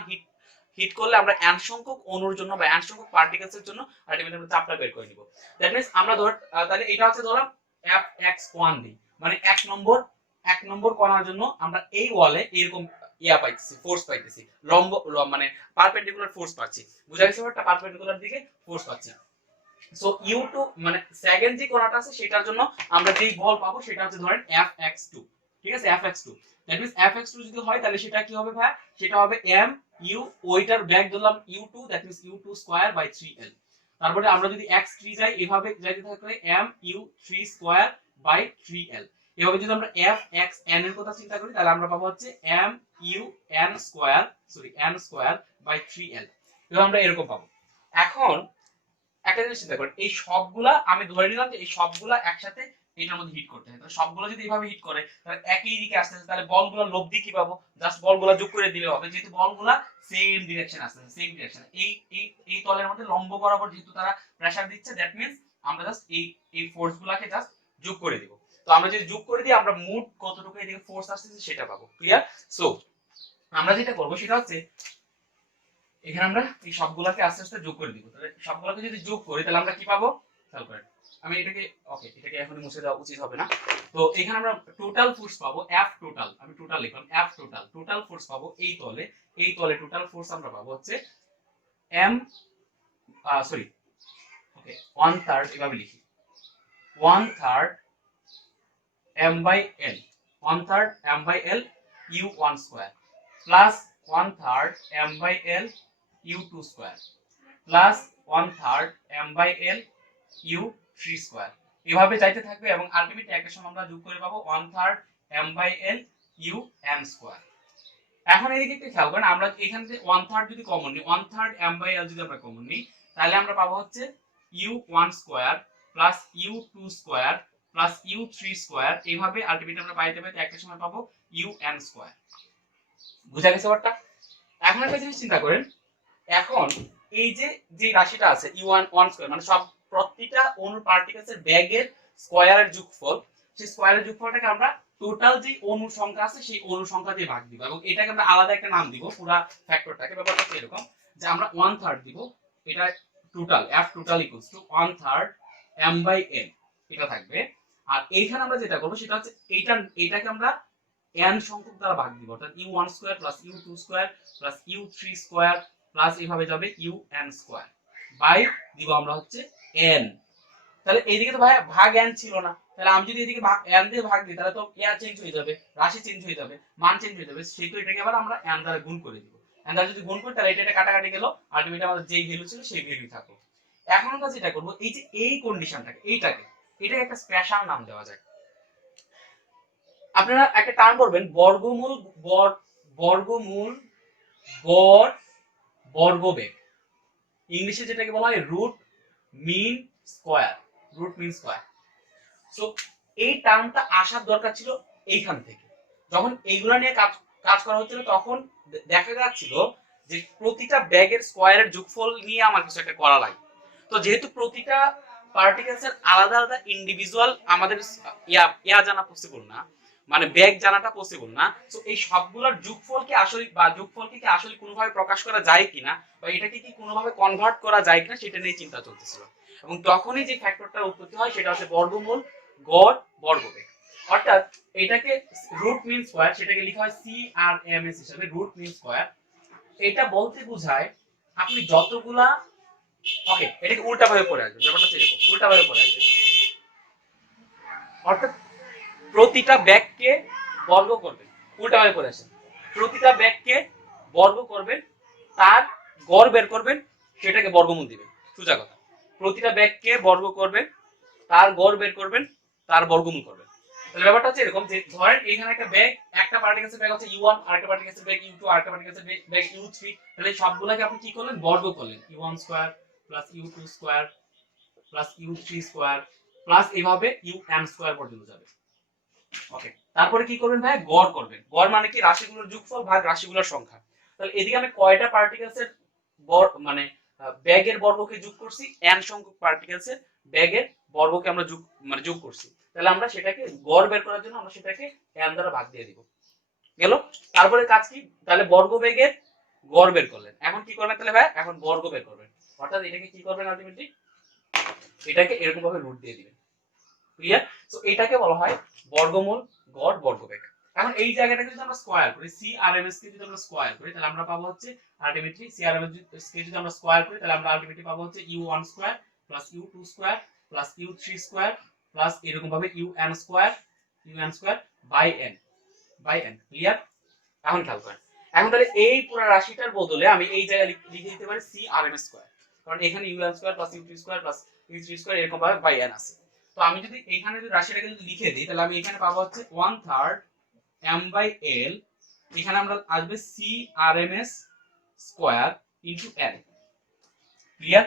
হিট করলে আমরা n সংখ্যক অণুর জন্য বা n সংখ্যক পার্টিকেলস এর জন্য আলটিমেটলি আমরা চাপটা বের করে নিব। দ্যাট মিন্স আমরা তাহলে এটা হচ্ছে ধরলাম fx1 দিই, মানে এক নম্বর কণার জন্য আমরা এই ওয়ালে এরকম পাইতেছি, ফোর্স পাইতেছি, মানে পারপেন্ডিকুলার ফোর্স পাচ্ছি। বুঝা গেছে ব্যাপারটা? পারপেন্ডিকুলার দিকে ফোর্স পাচ্ছি। সো u2 মানে সেকেন্ড যে কণাটা আছে সেটার জন্য আমরা যেই বল পাবো সেটা হচ্ছে ধরেন fx2, ঠিক আছে? fx2 দ্যাট মিন্স fx2 যদি হয় তাহলে সেটা কি হবে ভাই? সেটা হবে mu, ওইটার ব্যাক ধরলাম u2, that means u2 square by 3l। তারপরে আমরা যদি x3 যাই এভাবে যাইতে থাকলে mu3 স্কয়ার বাই 3l। এভাবে যদি আমরা fxn এর কথা চিন্তা করি তাহলে আমরা পাবো হচ্ছে mun স্কয়ার বাই 3l। এভাবে আমরা এরকম পাবো। এখন একটা জিনিস চিন্তা করেন, এই সবগুলা আমি ধরে নিলাম যে এই সবগুলা একসাথে এটার মধ্যে হিট করতে হয়। তাহলে সবগুলো যদি এইভাবে হিট করে তাহলে একই দিকে আসতেছে, তাহলে বলগুলো লব্ধি কি পাবো? জাস্ট বলগুলো যোগ করে দিলে হবে, যেহেতু বলগুলা সেম ডিরেকশন আসতেছে, সেম ডিরেকশন। এই তলের মধ্যে লম্ব বরাবর যেহেতু তারা প্রেসার দিচ্ছে, দ্যাট মিন্স আমরা জাস্ট এই ফোর্সগুলোকে জাস্ট যোগ করে দিব। তো আমরা যদি যোগ করে দিই আমরা মোট কতটুকু এদিকে ফোর্স আসতেছে সেটা পাবো। ক্লিয়ার? সো আমরা যেটা করব সেটা হচ্ছে এখানে আমরা এই সবগুলোকে আস্তে আস্তে যোগ করে দিব। তাহলে সবগুলোকে যদি যোগ করি তাহলে আমরা কি পাবো? খেয়াল করেন, আমি এটাকে এটাকে এখনই মুছে দেওয়া উচিত হবে না। তো এখানে আমরা টোটাল ফোর্স পাবো F টোটাল, আমি টোটাল লিখলাম F টোটাল ফোর্স পাবো এই তলে টোটাল ফোর্স আমরা পাবো হচ্ছে m 1/3, এভাবে লিখি 1/3 m/l, 1/3 m/l u1 square plus 1/3 m/l u2 square plus 1/3 m/l u3 square. এভাবে যাইতে থাকবে এবং আলটিমেটলি একটা সময় আমরা যোগ করে পাবো 1/3 m/l un স্কয়ার। এখন এদিকে একটু খেয়াল করেন, আমরা এখান থেকে 1/3 যদি কমন নিই, 1/3 m/l যদি আমরা কমন নিই তাহলে আমরা পাবো হচ্ছে u1 square plus u2 square plus u3 square. এইভাবে আলটিমেটলি আমরা পাইতে একটা সময় পাবো un স্কয়ার। বুঝা গেছে ব্যাপারটা? এখন একটা জিনিস চিন্তা করেন, এখন এই যে রাশিটা আছে u1 স্কয়ার মানে সব প্রতিটা অণুর পার্টিকেলসের ব্যাগের স্কয়ারের যোগফল, সেই স্কয়ারের যোগফলটাকে আমরা টোটাল যে অণু সংখ্যা আছে সেই অণু সংখ্যা দিয়ে ভাগ দিব এবং এটাকে আমরা আলাদা একটা নাম দিব পুরো ফ্যাক্টরটাকে। ব্যাপারটা হচ্ছে এরকম যে আমরা 1/3 দিব, এটা total f total equals to 1/3 m/n এটা থাকবে। আর এইখানে আমরা যেটা করব সেটা হচ্ছে এইটাকে আমরা n সংখ্যক দ্বারা ভাগ দিব, অর্থাৎ u1 square plus u2 square plus u3 square plus এইভাবে যাবে un স্কয়ার বাই দিব আমরা হচ্ছে n। তাহলে এইদিকে তো ভাগ n ছিল না, তাহলে আমি যদি এদিকে n দিয়ে ভাগ দিই তাহলে তো চেঞ্জ হয়ে যাবে, রাশি চেঞ্জ হয়ে যাবে, মান চেঞ্জ হয়ে যাবে। সেহেতু এটাকে আবার আমরা n দ্বারা গুণ করে দিব। n দ্বারা যদি গুণ করি তাহলে এটা কাটাকাটি গেল, আলটিমেটলি আমাদের যেই ভ্যালু ছিল সেই ভ্যালু থাকলো। এখন আমরা যেটা করব এই যে এই কন্ডিশনটাকে এটাকে একটা স্পেশাল নাম দেওয়া যায়। আপনারা একটা টার্ম পড়বেন বর্গমূল গড় বর্গবেগ, ইংলিশে যেটাকে বলা হয় রুট মিন স্কয়ার। সো এই টার্মটা আসার দরকার ছিল এইখান থেকে। যখন এইগুলা নিয়ে কাজ করা হচ্ছিল তখন দেখা যাচ্ছিল যে প্রতিটা ব্যাগের স্কয়ারের যোগফল নিয়ে আমার কিছু একটা করা লাগে। তো যেহেতু প্রতিটা পার্টিকেলসের আলাদা আলাদা ইন্ডিভিজুয়াল আমাদের জানা পসিবল না, মানে ব্যাগ জানাটা পসিবল না। সো এই সবগুলোর যোগফলকে আসলে কোনোভাবে প্রকাশ করা যায় কিনা বা এটাকে কি কোনোভাবে কনভার্ট করা যায় কিনা সেটা নিয়ে চিন্তা চলতেছিল। এবং তখনই যে ফ্যাক্টরটা উৎপত্তি হয় সেটা হচ্ছে বর্গমূল গড় বর্গবেগ। অর্থাৎ এটাকে রুট মিন স্কয়ার, সেটাকে লেখা হয় CRMS হিসেবে, রুট মিন স্কয়ার। এটা বলতে বোঝায় আপনি যতগুলা এটাকে উল্টা ভাবে পড়ে আসবে, ব্যাপারটা হচ্ছে এরকম, উল্টা ভাবে পড়ে আসবে। অর্থাৎ প্রতিটা ব্যাগকে বর্গ করবেন, উল্টা ভাবে পড়ে আসে, প্রতিটা ব্যাগকে বর্গ করবেন, তার গড় বের করবেন, সেটাকে বর্গমূল দিবেন। সোজা কথা, প্রতিটা ব্যাগকে বর্গ করবেন, তার গড় বের করবেন, তার বর্গমূল করবেন। তাহলে ব্যাপারটা হচ্ছে এরকম যে ধরেন এখানে একটা ব্যাগ, একটা পার্টিকেলসের ব্যাগ হচ্ছে u1, আরেকটা পার্টিকেলসের ব্যাগ u2, আরেকটা পার্টিকেলসের ব্যাগ u3। তাহলে সবগুলোকে আপনি কি করলেন? বর্গ করলেন, u1 square plus u2 square plus u3 square plus এইভাবে un স্কয়ার পর্যন্ত যাবে। ওকে, তারপরে কি করবেন ভাই, গড় করবেন। গড় মানে কি, রাশিগুলোর যোগফল ভাগ রাশিগুলোর সংখ্যা। তাহলে এদিকে আমি কয়টা পার্টিকেলস এর মানে ব্যাগের বর্গকে যোগ করছি, n সংখ্যক পার্টিকেলস এর ব্যাগের বর্গকে আমরা যোগ করছি। তাহলে আমরা সেটাকে গড় বের করার জন্য আমরা সেটাকে n দ্বারা ভাগ দিয়ে দিব। গেল। তারপরে কাজ কি, তাহলে বর্গ বেগের গড় বের করলেন। এখন কি করবেন তাহলে ভাই, এখন বর্গ বের করবেন। অর্থাৎ এটাকে কি করবেন, আলটিমেটলি এটাকে এরকম ভাবে রুট দিয়ে দিবেন। ক্লিয়ার? সো এটাকে বলা হয় বর্গমূল গড় বর্গবেগ। এখন এই জায়গাটাকে যদি আমরা স্কয়ার করি, CRMS কে যদি আমরা স্কয়ার করি, তাহলে আমরা পাবো হচ্ছে আলটিমেটলি CRMS কে যদি আমরা স্কয়ার করি, তাহলে আমরা আলটিমেটলি পাবো হচ্ছে U1 square plus U2 square plus U3 square plus এরকম ভাবে UN square by n। Clear? এখন খেয়াল করেন, এখন তাহলে এই পুরো রাশিটার বদলে আমি এই জায়গায় লিখে দিতে পারি CRMS স্কয়ার, কারণ এখানে UN square plus U3 square plus U3 square এরকম ভাবে বাই n আছে। তো আমি যদি এখানে যদি রাশিটাকে যদি লিখে দিই, তাহলে আমি এখানে পাবো হচ্ছে 1/3 m/l, এখানে আমরা আসবে CRMS square into n। Clear?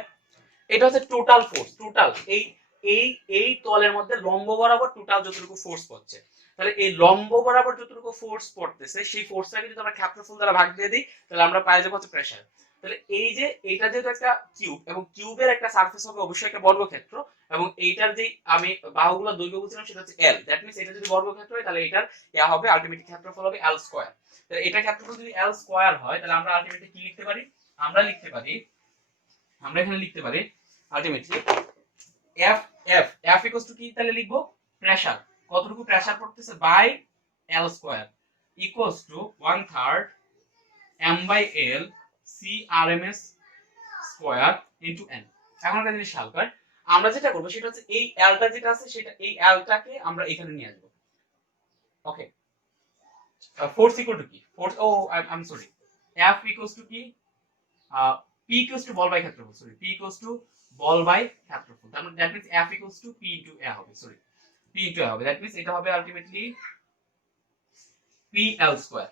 এটা হচ্ছে টোটাল ফোর্স, টোটাল এই এই এই তলের মধ্যে লম্ব বরাবর টোটাল যতটুকু ফোর্স পড়ছে। তাহলে এই লম্ব বরাবর যতটুকু ফোর্স পড়তেছে সেই ফোর্সটাকে যদি আমরা ক্ষেত্রফল দ্বারা ভাগ দিয়ে দিই, তাহলে আমরা পাই যাবো হচ্ছে প্রেসার। তাহলে এই যে এটা যেহেতু একটা কিউব এবং কিউবের একটা সারফেস হবে অবশ্যই একটা বর্গক্ষেত্র, এবং এইটার যে আমি বাহুগুলো দৈর্ঘ্য বলছিলাম সেটা হচ্ছে l, দ্যাট মিন্স এটা যদি বর্গক্ষেত্র হয় তাহলে এটার ইয়া হবে আলটিমেট ক্ষেত্রফল হবে l স্কয়ার। তাহলে এটা ক্ষেত্রফল যদি l স্কয়ার হয়, তাহলে আমরা আলটিমেটলি কি লিখতে পারি, আমরা এখানে লিখতে পারি আলটিমেটলি F ইকুয়ালস টু কি, তাহলে লিখবো প্রেসার, কতটুকু প্রেসার পড়তেছে by l square equals to 1/3 m/l CRMS square into n। এখন একটা জিনিস খেয়াল করেন, আমরা যেটা করব সেটা হচ্ছে এই l টা যেটা আছে সেটা এই l টাকে আমরা এখানে নিয়ে আসব। ওকে, ফোর্স ইকুয়াল টু কি, force I am sorry, F equals to কি, P ইকুয়ালস টু বল বাই ক্ষেত্রফল, সরি P ইকুয়ালস টু বল বাই ক্ষেত্রফল। তার মানে that means F equals to P into A হবে, সরি P ইনটু A হবে। দ্যাট মিন্স এটা হবে ultimately PL square.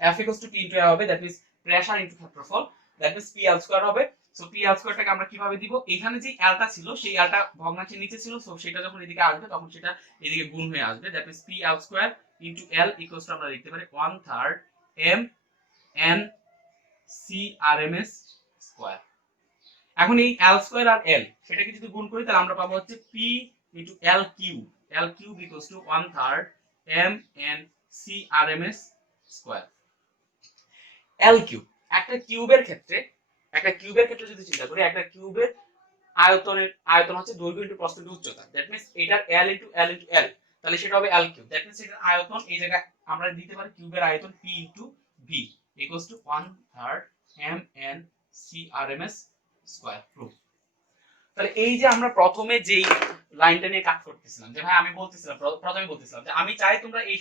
F equals to P into A হবে, দ্যাট মিন্স প্রেসার ইনটু ক্ষেত্রফল, দ্যাট মিন্স PL স্কয়ার হবে। So PL স্কয়ারটাকে আমরা কিভাবে দিব, এখানে যে L টা ছিল সেই L টা ভগ্নাংশের নিচে ছিল, সো সেটা যখন এদিকে আসবে তখন সেটা এদিকে গুণ হয়ে আসবে। That means PL square into L equals to আমরা লিখতে পারি 1/3 m n CRMS স্কয়ার। এখন এই l স্কয়ার আর l সেটাকে যদি গুণ করি, তাহলে আমরা পাবো হচ্ছে p into l cube equals to 1/3 m n CRMS square. l cube, একটা কিউবের ক্ষেত্রে যদি চিন্তা করি, একটা কিউবের আয়তন হচ্ছে দৈর্ঘ্য ইনটু প্রস্থ ইনটু উচ্চতা। দ্যাট মিন্স এটার l into l into l, তাহলে সেটা হবে l কিউব। দ্যাট মিন্স এটার আয়তন এই জায়গায় আমরা দিতে পারি কিউবের আয়তন p into v equals to 1/3 m n CRMS square. Proof. তাহলে এই যে আমরা প্রথমে যেই লাইনটা নিয়ে কাজ করতেছিলাম, যে ভাই আমি প্রথমে বলতেছিলাম যে আমি চাই তোমরা এই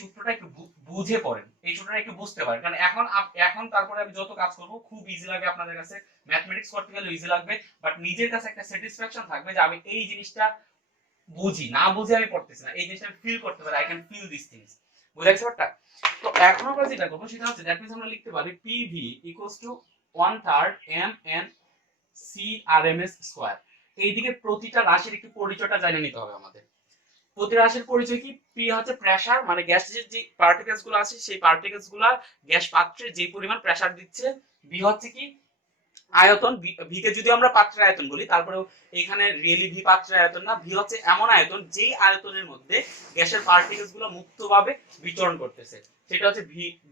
সূত্রটা একটু বুঝে পড়েন, এই সূত্রটা একটু বুঝতে পারেন, কারণ এখন তারপরে আমি যত কাজ করব খুব ইজি লাগবে আপনাদের কাছে, ম্যাথমেটিক্স করতে গেলে ইজি লাগবে, বাট নিজের কাছে একটা স্যাটিসফ্যাকশন থাকবে যে আমি এই জিনিসটা বুঝি, না বুঝে আমি পড়তেছি না, এই জিনিসটা আমি ফিল করতে পারি, I can feel this things. বুঝা গেছে ব্যাপারটা? তো এখন আমরা যেটা করব সেটা হচ্ছে দ্যাট মিন্স আমরা লিখতে পারি PV equals to 1/3 mn CRMS square. এইদিকে প্রতিটা রাশির একটু পরিচয়টা জানিয়ে নিতে হবে আমাদের। প্রতি রাশির পরিচয় কি, P হচ্ছে প্রেসার, মানে গ্যাসের যে পার্টিকেলস গুলো আছে সেই পার্টিকেলস গুলা গ্যাস পাত্রে যে পরিমাণ প্রেসার দিচ্ছে। B হচ্ছে কি আয়তন, ভি কে যদি আমরা পাত্রের আয়তন বলি, তারপরে এখানে রিয়েলি ভি পাত্রের আয়তন না, ভি হচ্ছে এমন আয়তন যেই আয়তনের মধ্যে গ্যাসের পার্টিকেলস গুলো মুক্তভাবে বিচরণ করতেছে, সেটা হচ্ছে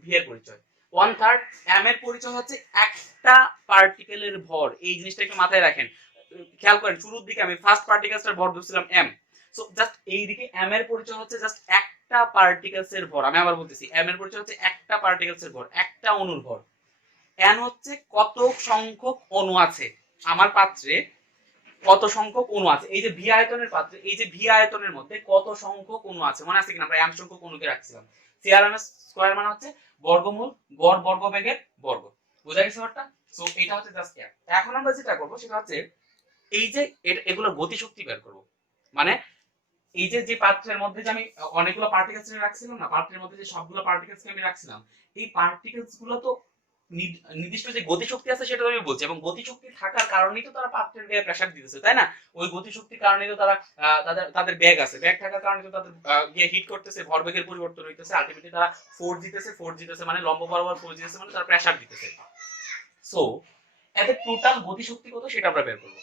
ভি এর পরিচয়। 1/3 m এর পরিচয় হচ্ছে একটা পার্টিকেলের ভর, এই জিনিসটা একটু মাথায় রাখেন, খেয়াল করেন শুরুর দিকে আমি ফার্স্ট পার্টিকেলসটার ভর ধরছিলাম m, সো জাস্ট এইদিকে m এর পরিচয় হচ্ছে জাস্ট একটা পার্টিকেলস এর ভর। আমি আবার বলতেছি m এর পরিচয় হচ্ছে একটা পার্টিকেলস এর ভর, একটা অণুর ভর। n হচ্ছে কত সংখ্যক অণু আছে আমার পাত্রে, কত সংখ্যক অণু আছে এই যে ভি আয়তনের পাত্রে, এই যে ভি আয়তনের মধ্যে কত সংখ্যক অণু আছে, মনে আছে কিনা আমরা m সংখ্যক অণুকে রাখছিলাম। CRMS স্কয়ার মানে হচ্ছে বর্গমূল গড় বর্গবেগের বর্গ। বুঝা গেছে ব্যাপারটা? সো এটা হচ্ছে জাস্ট m। এখন আমরা যেটা করব সেটা হচ্ছে এই যে এগুলো গতিশক্তি বের করব, মানে এই যে পাত্রের মধ্যে যে আমি অনেকগুলো পার্টিকেলস রাখছিলাম না, পাত্রের মধ্যে যে সবগুলো পার্টিকেলস আমি রাখছিলাম, এই পার্টিকেলস গুলো তো নির্দিষ্ট যে গতিশক্তি আছে সেটা আমি বলছি, এবং গতিশক্তি থাকার কারণেই তো তারা পাত্রের গায়ে প্রেসার দিতেছে, তাই না? ওই গতিশক্তির কারণেই তো তারা তাদের তাদের ব্যাগ আছে, ব্যাগ থাকার কারণে তো তাদের গিয়ে হিট করতেছে, ভরবেগের পরিবর্তন হইতেছে, আলটিমেটলি তারা ফোর্স দিতেছে মানে লম্ব বরাবর ফোর্স দিতেছে মানে তারা প্রেসার দিতেছে। সো এতে টোটাল গতিশক্তি কত সেটা আমরা বের করব।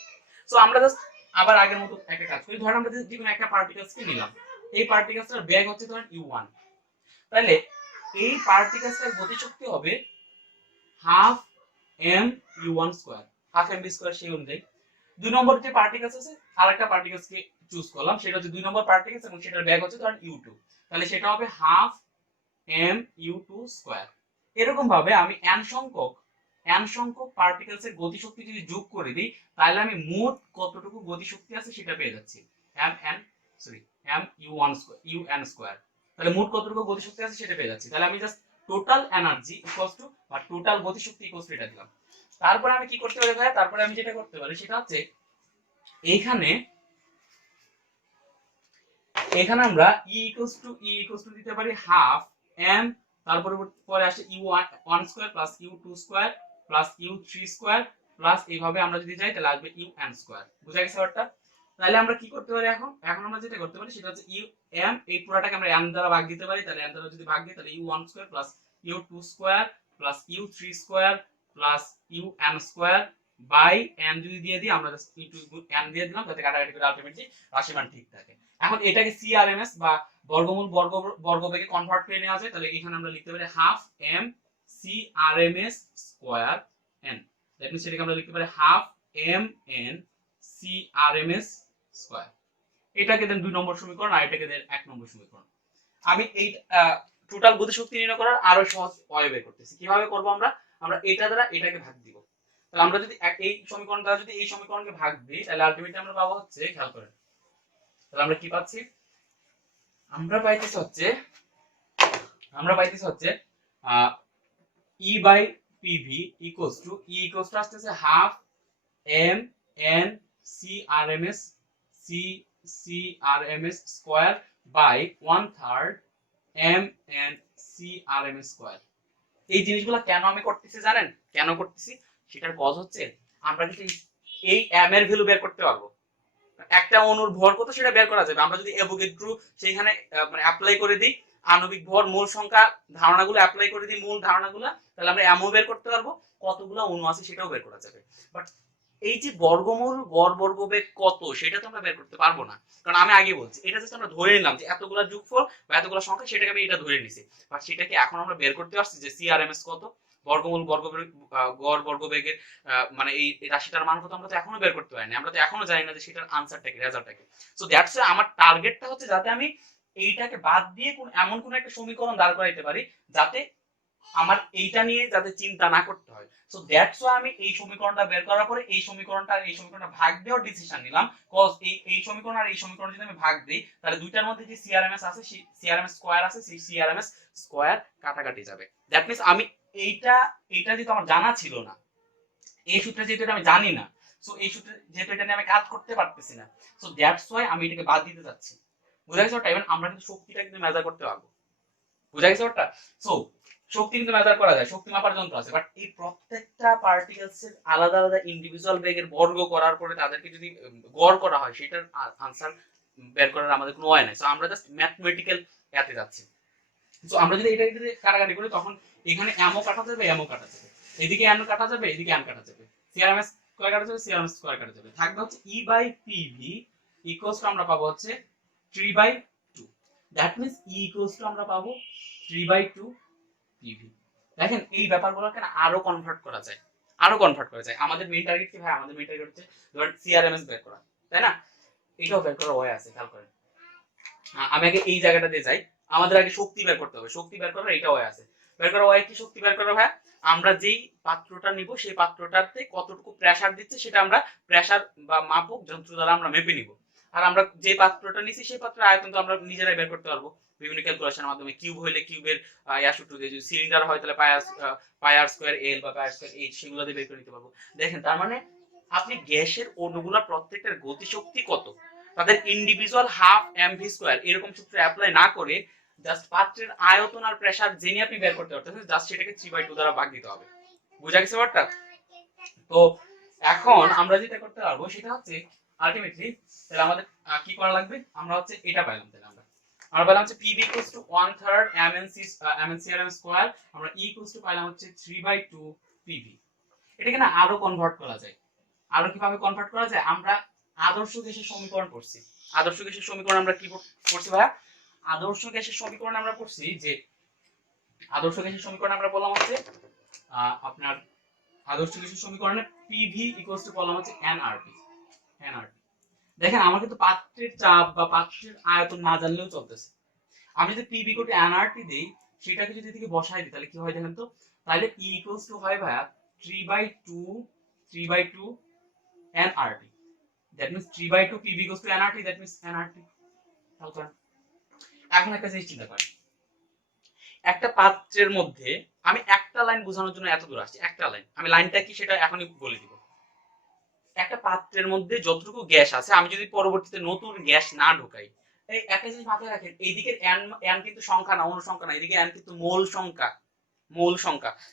সো আমরা জাস্ট আবার আগের মতো একটা কাজ করি। ধরেন আমরা যে কোনো একটা পার্টিকেলসকে নিলাম, এই পার্টিকেলসটার ব্যাগ হচ্ছে ধরেন u1, তাহলে এই পার্টিকেলসটার গতিশক্তি হবে half m u1 square, half mv square সেই অনুযায়ী। দুই নম্বর যে পার্টিকেলস আছে আরেকটা পার্টিকেলসকে চুজ করলাম, সেটা হচ্ছে দুই নম্বর পার্টিকেলস এবং সেটার ব্যাগ হচ্ছে ধরেন u2, তাহলে সেটা হবে হাফ m u2 স্কয়ার। এরকম ভাবে আমি n সংখ্যক পার্টিকেলসের গতিশক্তি যদি যোগ করে দিই, তাহলে আমি মোট কতটুকু গতিশক্তি আছে সেটা পেয়ে যাচ্ছি, m u1 square un square. তাহলে মোট কতটুকু গতিশক্তি আছে সেটা পেয়ে যাচ্ছি। তাহলে আমি just total energy equals to বা টোটাল গতিশক্তি ইকুয়ালস টু এটা দিলাম। তারপরে আমি কি করতে পারি ভাই? তারপরে আমি যেটা করতে পারি সেটা হচ্ছে এইখানে আমরা e ইকুয়ালস টু দিতে পারি হাফ m, তারপরে পরে আসে u1 square plus u2 square plus u3 square plus এইভাবে আমরা যদি যাই তাহলে আসবে un স্কয়ার। বুঝা গেছে ব্যাপারটা? তাহলে আমরা কি করতে পারি এখন আমরা যেটা করতে পারি সেটা হচ্ছে m, এই পুরোটাকে আমরা m দ্বারা ভাগ দিতে পারি, তাহলে m দ্বারা যদি ভাগ দিই তাহলে u1 square plus u2 square plus u3 square plus un square by m যদি দিয়ে দিই, আমরা জাস্ট m দিয়ে দিলাম যাতে কাটাকাটি করে আলটিমেটলি রাশিমান ঠিক থাকে। এখন এটাকে CRMS বা বর্গমূল বর্গবেগে কনভার্ট করে নেওয়া যায়, তাহলে এখানে আমরা লিখতে পারি half m CRMS square n, that means এটাকে আমরা লিখতে পারি half m n CRMS square. এটাকে দেন 2 নম্বর সমীকরণ আর এটাকে দেন 1 নম্বর সমীকরণ। আমি এই টোটাল গতিশক্তি নির্ণয় করার আরো সহজ উপায় বের করতেছি। কিভাবে করব? আমরা এটা দ্বারা এটাকে ভাগ দিব। তাহলে আমরা যদি এই সমীকরণ দ্বারা যদি এই সমীকরণকে ভাগ দিই তাহলে আলটিমেটলি আমরা পাবো হচ্ছে, খেয়াল করেন, তাহলে আমরা কি পাচ্ছি? আমরা পাইতেছি হচ্ছে E by PV equals to আসতেছে half m n CRMS square by 1/3 m n CRMS square. এই জিনিসগুলো কেন আমি করতেছি জানেন? কেন করতেছি সেটার কজ হচ্ছে আমরা যদি এই m এর ভ্যালু বের করতে পারবো, একটা অণুর ভর কত সেটা বের করা যাবে। আমরা যদি অ্যাভোগাড্রো সেইখানে মানে অ্যাপ্লাই করে দিই, আণবিক ভর মোল সংখ্যা ধারণাগুলো অ্যাপ্লাই করে দিই, মূল ধারণাগুলো, তাহলে আমরা এমও বের করতে পারবো, কতগুলো অণু আছে সেটাও বের করা যাবে। বাট এই যে বর্গমূল গড় বর্গবেগ কত সেটা তো আমরা বের করতে পারবো না, কারণ আমি আগে বলছি এটা জাস্ট আমরা ধরে নিলাম যে এতগুলো যোগফল বা এতগুলো সংখ্যা, সেটাকে আমি এটা ধরে নিছি। বাট সেটাকে এখন আমরা বের করতে পারছি যে CRMS কত, বর্গমূল গড় বর্গবেগের মানে এই রাশিটার মান কত আমরা তো এখনো বের করতে পারিনি, আমরা তো এখনো জানি না যে সেটার আনসারটা কি, রেজাল্টটা কি। সো দ্যাটস ওয়াই আমার টার্গেটটা হচ্ছে যাতে আমি এইটাকে বাদ দিয়ে এমন কোন একটা সমীকরণ দাঁড় করাইতে পারি যাতে আমার এইটা নিয়ে যাতে চিন্তা না করতে হয়। সো দ্যাটস ওয়াই আমি এই সমীকরণটা বের করার পরে এই সমীকরণটা ভাগ দেওয়ার ডিসিশন নিলাম, কজ এই সমীকরণ আর এই সমীকরণ যদি আমি ভাগ দিই তাহলে দুইটার মধ্যে যে CRMS আছে, সেই CRMS স্কয়ার আছে, সেই CRMS স্কয়ার কাটাকাটি যাবে। দ্যাট মিন্স আমি এইটা যেহেতু আমার জানা ছিল না, এই সূত্রে যেহেতু এটা আমি জানি না, সো এই সূত্রে যেহেতু এটা নিয়ে আমি কাজ করতে পারতেছি না, সো দ্যাটস ওয়াই আমি এটাকে বাদ দিতে যাচ্ছি। বুঝা গেছে ওটা? ইভেন আমরা কিন্তু শক্তিটা কিন্তু মেজার করতে পারবো। বুঝা গেছে ওটা? সো শক্তি কিন্তু মেজার করা যায়, শক্তি মাপার যন্ত্র আছে, বাট এই প্রত্যেকটা পার্টিকেলস এর আলাদা আলাদা ইন্ডিভিজুয়াল বেগের বর্গ করার পরে তাদেরকে যদি গড় করা হয় সেটার আনসার বের করার আমাদের কোনো ওয়ে নাই। সো আমরা জাস্ট ম্যাথমেটিক্যাল এতে যাচ্ছি। সো আমরা যদি এটা যদি কাটাকাটি করি তখন এখানে এমও কাটা যাবে, এমও কাটা যাবে, এদিকে এন কাটা যাবে, এদিকে এন কাটা যাবে, CRMS স্কয়ার কাটা যাবে, CRMS স্কয়ার কাটা যাবে, থাকবে হচ্ছে E by PV equals to আমরা পাবো হচ্ছে 3/2। That means E equals to আমরা পাবো 3/2 PV। দেখেন এই ব্যাপারগুলোকে না আরো কনভার্ট করা যায়, আমাদের মেইন টার্গেট কি ভাই? আমাদের মেইন টার্গেট হচ্ছে ধরেন CRMS বের করা, তাই না? এটাও বের করার ওয়ে আছে, খেয়াল করেন। আমি আগে এই জায়গাটা দিয়ে যাই, আমাদের আগে শক্তি বের করতে হবে, শক্তি বের করার এইটা ওয়ে আছে। বের করার ওয়ে কি? শক্তি বের করা ভাই আমরা যেই পাত্রটা নিব সেই পাত্রটাতে কতটুকু প্রেসার দিচ্ছে সেটা আমরা প্রেসার বা মাপক যন্ত্র দ্বারা আমরা মেপে নিব। আর আমরা যে পাত্রটা নিছি সেই পাত্রের আয়তন তো আমরা নিজেরাই বের করতে পারবো বিভিন্ন ক্যালকুলেশনের মাধ্যমে। কিউব হইলে কিউবের সূত্র দিয়ে, যদি সিলিন্ডার হয় তাহলে পাই আর স্কয়ার এল বা পাই আর স্কয়ার এইচ, সেগুলো দিয়ে বের করে নিতে পারবো। দেখেন তার মানে আপনি গ্যাসের অণুগুলা প্রত্যেকটার গতিশক্তি কত, তাদের ইন্ডিভিজুয়াল হাফ mv স্কয়ার এরকম সূত্র অ্যাপ্লাই না করে জাস্ট পাত্রের আয়তন আর প্রেসার জেনে আপনি বের করতে পারতেছেন, জাস্ট সেটাকে 3/2 দ্বারা ভাগ দিতে হবে। বুঝা গেছে ব্যাপারটা? তো এখন আমরা যেটা করতে পারবো সেটা হচ্ছে আলটিমেটলি তাহলে আমাদের কি করা লাগবে, আমরা হচ্ছে এটা পাইলাম, তাহলে আমরা পেলাম হচ্ছে PV equals to 1/3 MnCRm square, আমরা E equals to পাইলাম হচ্ছে 3/2 PV। এটাকে না আরো কনভার্ট করা যায়। আরো কিভাবে কনভার্ট করা যায়, আমরা আদর্শ গ্যাসের সমীকরণ করছি। আদর্শ গ্যাসের সমীকরণ আমরা কি করছি ভাইয়া? আদর্শ গ্যাসের সমীকরণ আমরা করছি যে আদর্শ গ্যাসের সমীকরণ আমরা বললাম হচ্ছে আপনার আদর্শ গ্যাসের সমীকরণে PV equals to বললাম হচ্ছে nRT। দেখেন আমার কিন্তু পাত্রের চাপ বা পাত্রের আয়তন না জানলেও চলতেছে। আমি যদি PV = nRT দেই, সেটাকে যদি এদিকে বসাই দিই তাহলে কি হয় দেখেন তো, তাহলে E equals to হয় ভাইয়া 3/2 nRT। That means 3/2 PV equals to nRT, that means nRT। এখন একটা জিনিস চিন্তা করেন, একটা পাত্রের মধ্যে আমি একটা লাইন বোঝানোর জন্য এত দূর আসছি, একটা লাইন, আমি লাইনটা কি সেটা এখনই বলে দিব। একটা পাত্রের মধ্যে যতটুকু গ্যাস আছে, আমি যদি পরবর্তীতে নতুন গ্যাস না ঢোকাই, এই একটা জিনিস মাথায় রাখেন, এইদিকে n কিন্তু সংখ্যা না, অনুসংখ্যা না, এদিকে n কিন্তু মোল সংখ্যা।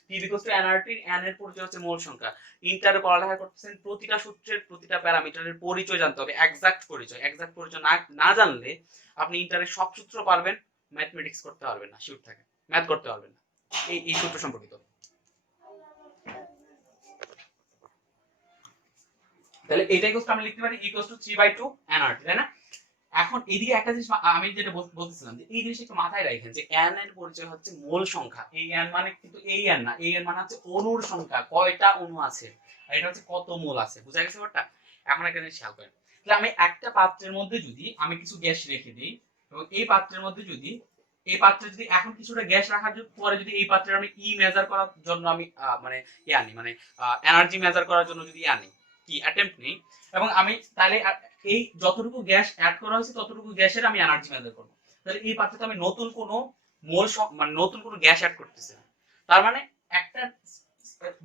PV equals to nRT, n এর পরিচয় হচ্ছে মোল সংখ্যা। ইন্টারে পড়ালেখা করতেছেন, প্রতিটা সূত্রের প্রতিটা প্যারামিটারের পরিচয় জানতে হবে, এক্সাক্ট পরিচয় না জানলে আপনি ইন্টারে সব সূত্র পারবেন, ম্যাথমেটিক্স করতে পারবেন না, শিওর থাকে ম্যাথ করতে পারবেন না এই সূত্র সম্পর্কিত। তাহলে এইটা ইকুয়াল টু আমি লিখতে পারি ইকুয়াল টু 3/2 nRT, তাই না? এখন এইদিকে একটা জিনিস আমি যেটা বলতেছিলাম যে এই জিনিসটা একটু মাথায় রাখেন যে n এর পরিচয় হচ্ছে মোল সংখ্যা। এই n মানে কিন্তু এই n না, এই n মানে হচ্ছে অণুর সংখ্যা, কয়টা অণু আছে, আর এটা হচ্ছে কত মোল আছে। বুঝা গেছে ব্যাপারটা? এখন একটা জিনিস খেয়াল করেন, তাহলে আমি একটা পাত্রের মধ্যে যদি আমি কিছু গ্যাস রেখে দিই, এবং এই পাত্রের মধ্যে যদি এখন কিছুটা গ্যাস রাখার পরে যদি এই পাত্রে আমি ই মেজার করার জন্য আমি মানে আনি, মানে এনার্জি মেজার করার জন্য যদি আনি কি অ্যাটেম্প্ট নেই, এবং আমি তাহলে এই যতটুকু গ্যাস অ্যাড করা হয়েছে ততটুকু গ্যাসের আমি এনার্জি মেজার করব। তাহলে এই পাত্রে আমি নতুন কোনো মানে নতুন কোনো গ্যাস অ্যাড করতেছি না। তার মানে একটা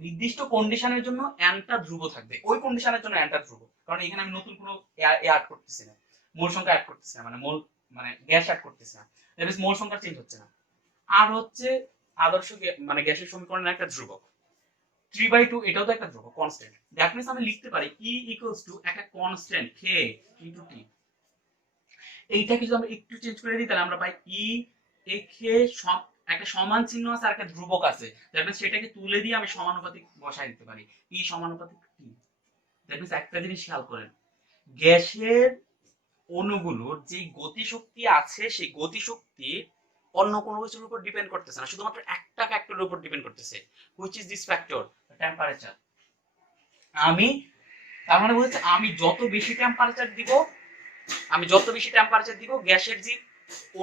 নির্দিষ্ট কন্ডিশনের জন্য এনটা ধ্রুব থাকবে, ওই কন্ডিশনের জন্য এনটা ধ্রুব, কারণ এখানে আমি নতুন কোনো অ্যাড করতেছি না, মোল সংখ্যা অ্যাড করতেছি না, মানে গ্যাস অ্যাড করতেছি না, দ্যাট মোল সংখ্যা চেঞ্জ হচ্ছে না। আর হচ্ছে আদর্শ মানে গ্যাসের সমীকরণের একটা ধ্রুবক 3/2, এটাও তো একটা ধ্রুবক কনস্ট্যান্ট। দ্যাট মিন্স আমি লিখতে পারি E equals to একটা কনস্ট্যান্ট K into T। এইটাকে যদি আমরা একটু চেঞ্জ করে দিই তাহলে আমরা পাই E a K একটা সমান চিহ্ন আছে আর একটা ধ্রুবক আছে, দ্যাট মিন্স সেটাকে তুলে দিয়ে আমি সমানুপাতিক বসাই দিতে পারি E সমানুপাতিক T। দ্যাট মিন্স একটা জিনিস খেয়াল করেন, গ্যাসের অণুগুলোর যে গতিশক্তি আছে সেই গতিশক্তি অন্য কোনো কিছুর উপর ডিপেন্ড করতেছে না, শুধুমাত্র একটা ফ্যাক্টরের উপর ডিপেন্ড করতেছে, which is this factor? Temperature. আমি তার মানে বলছে আমি যত বেশি টেম্পারেচার দিব গ্যাসের যে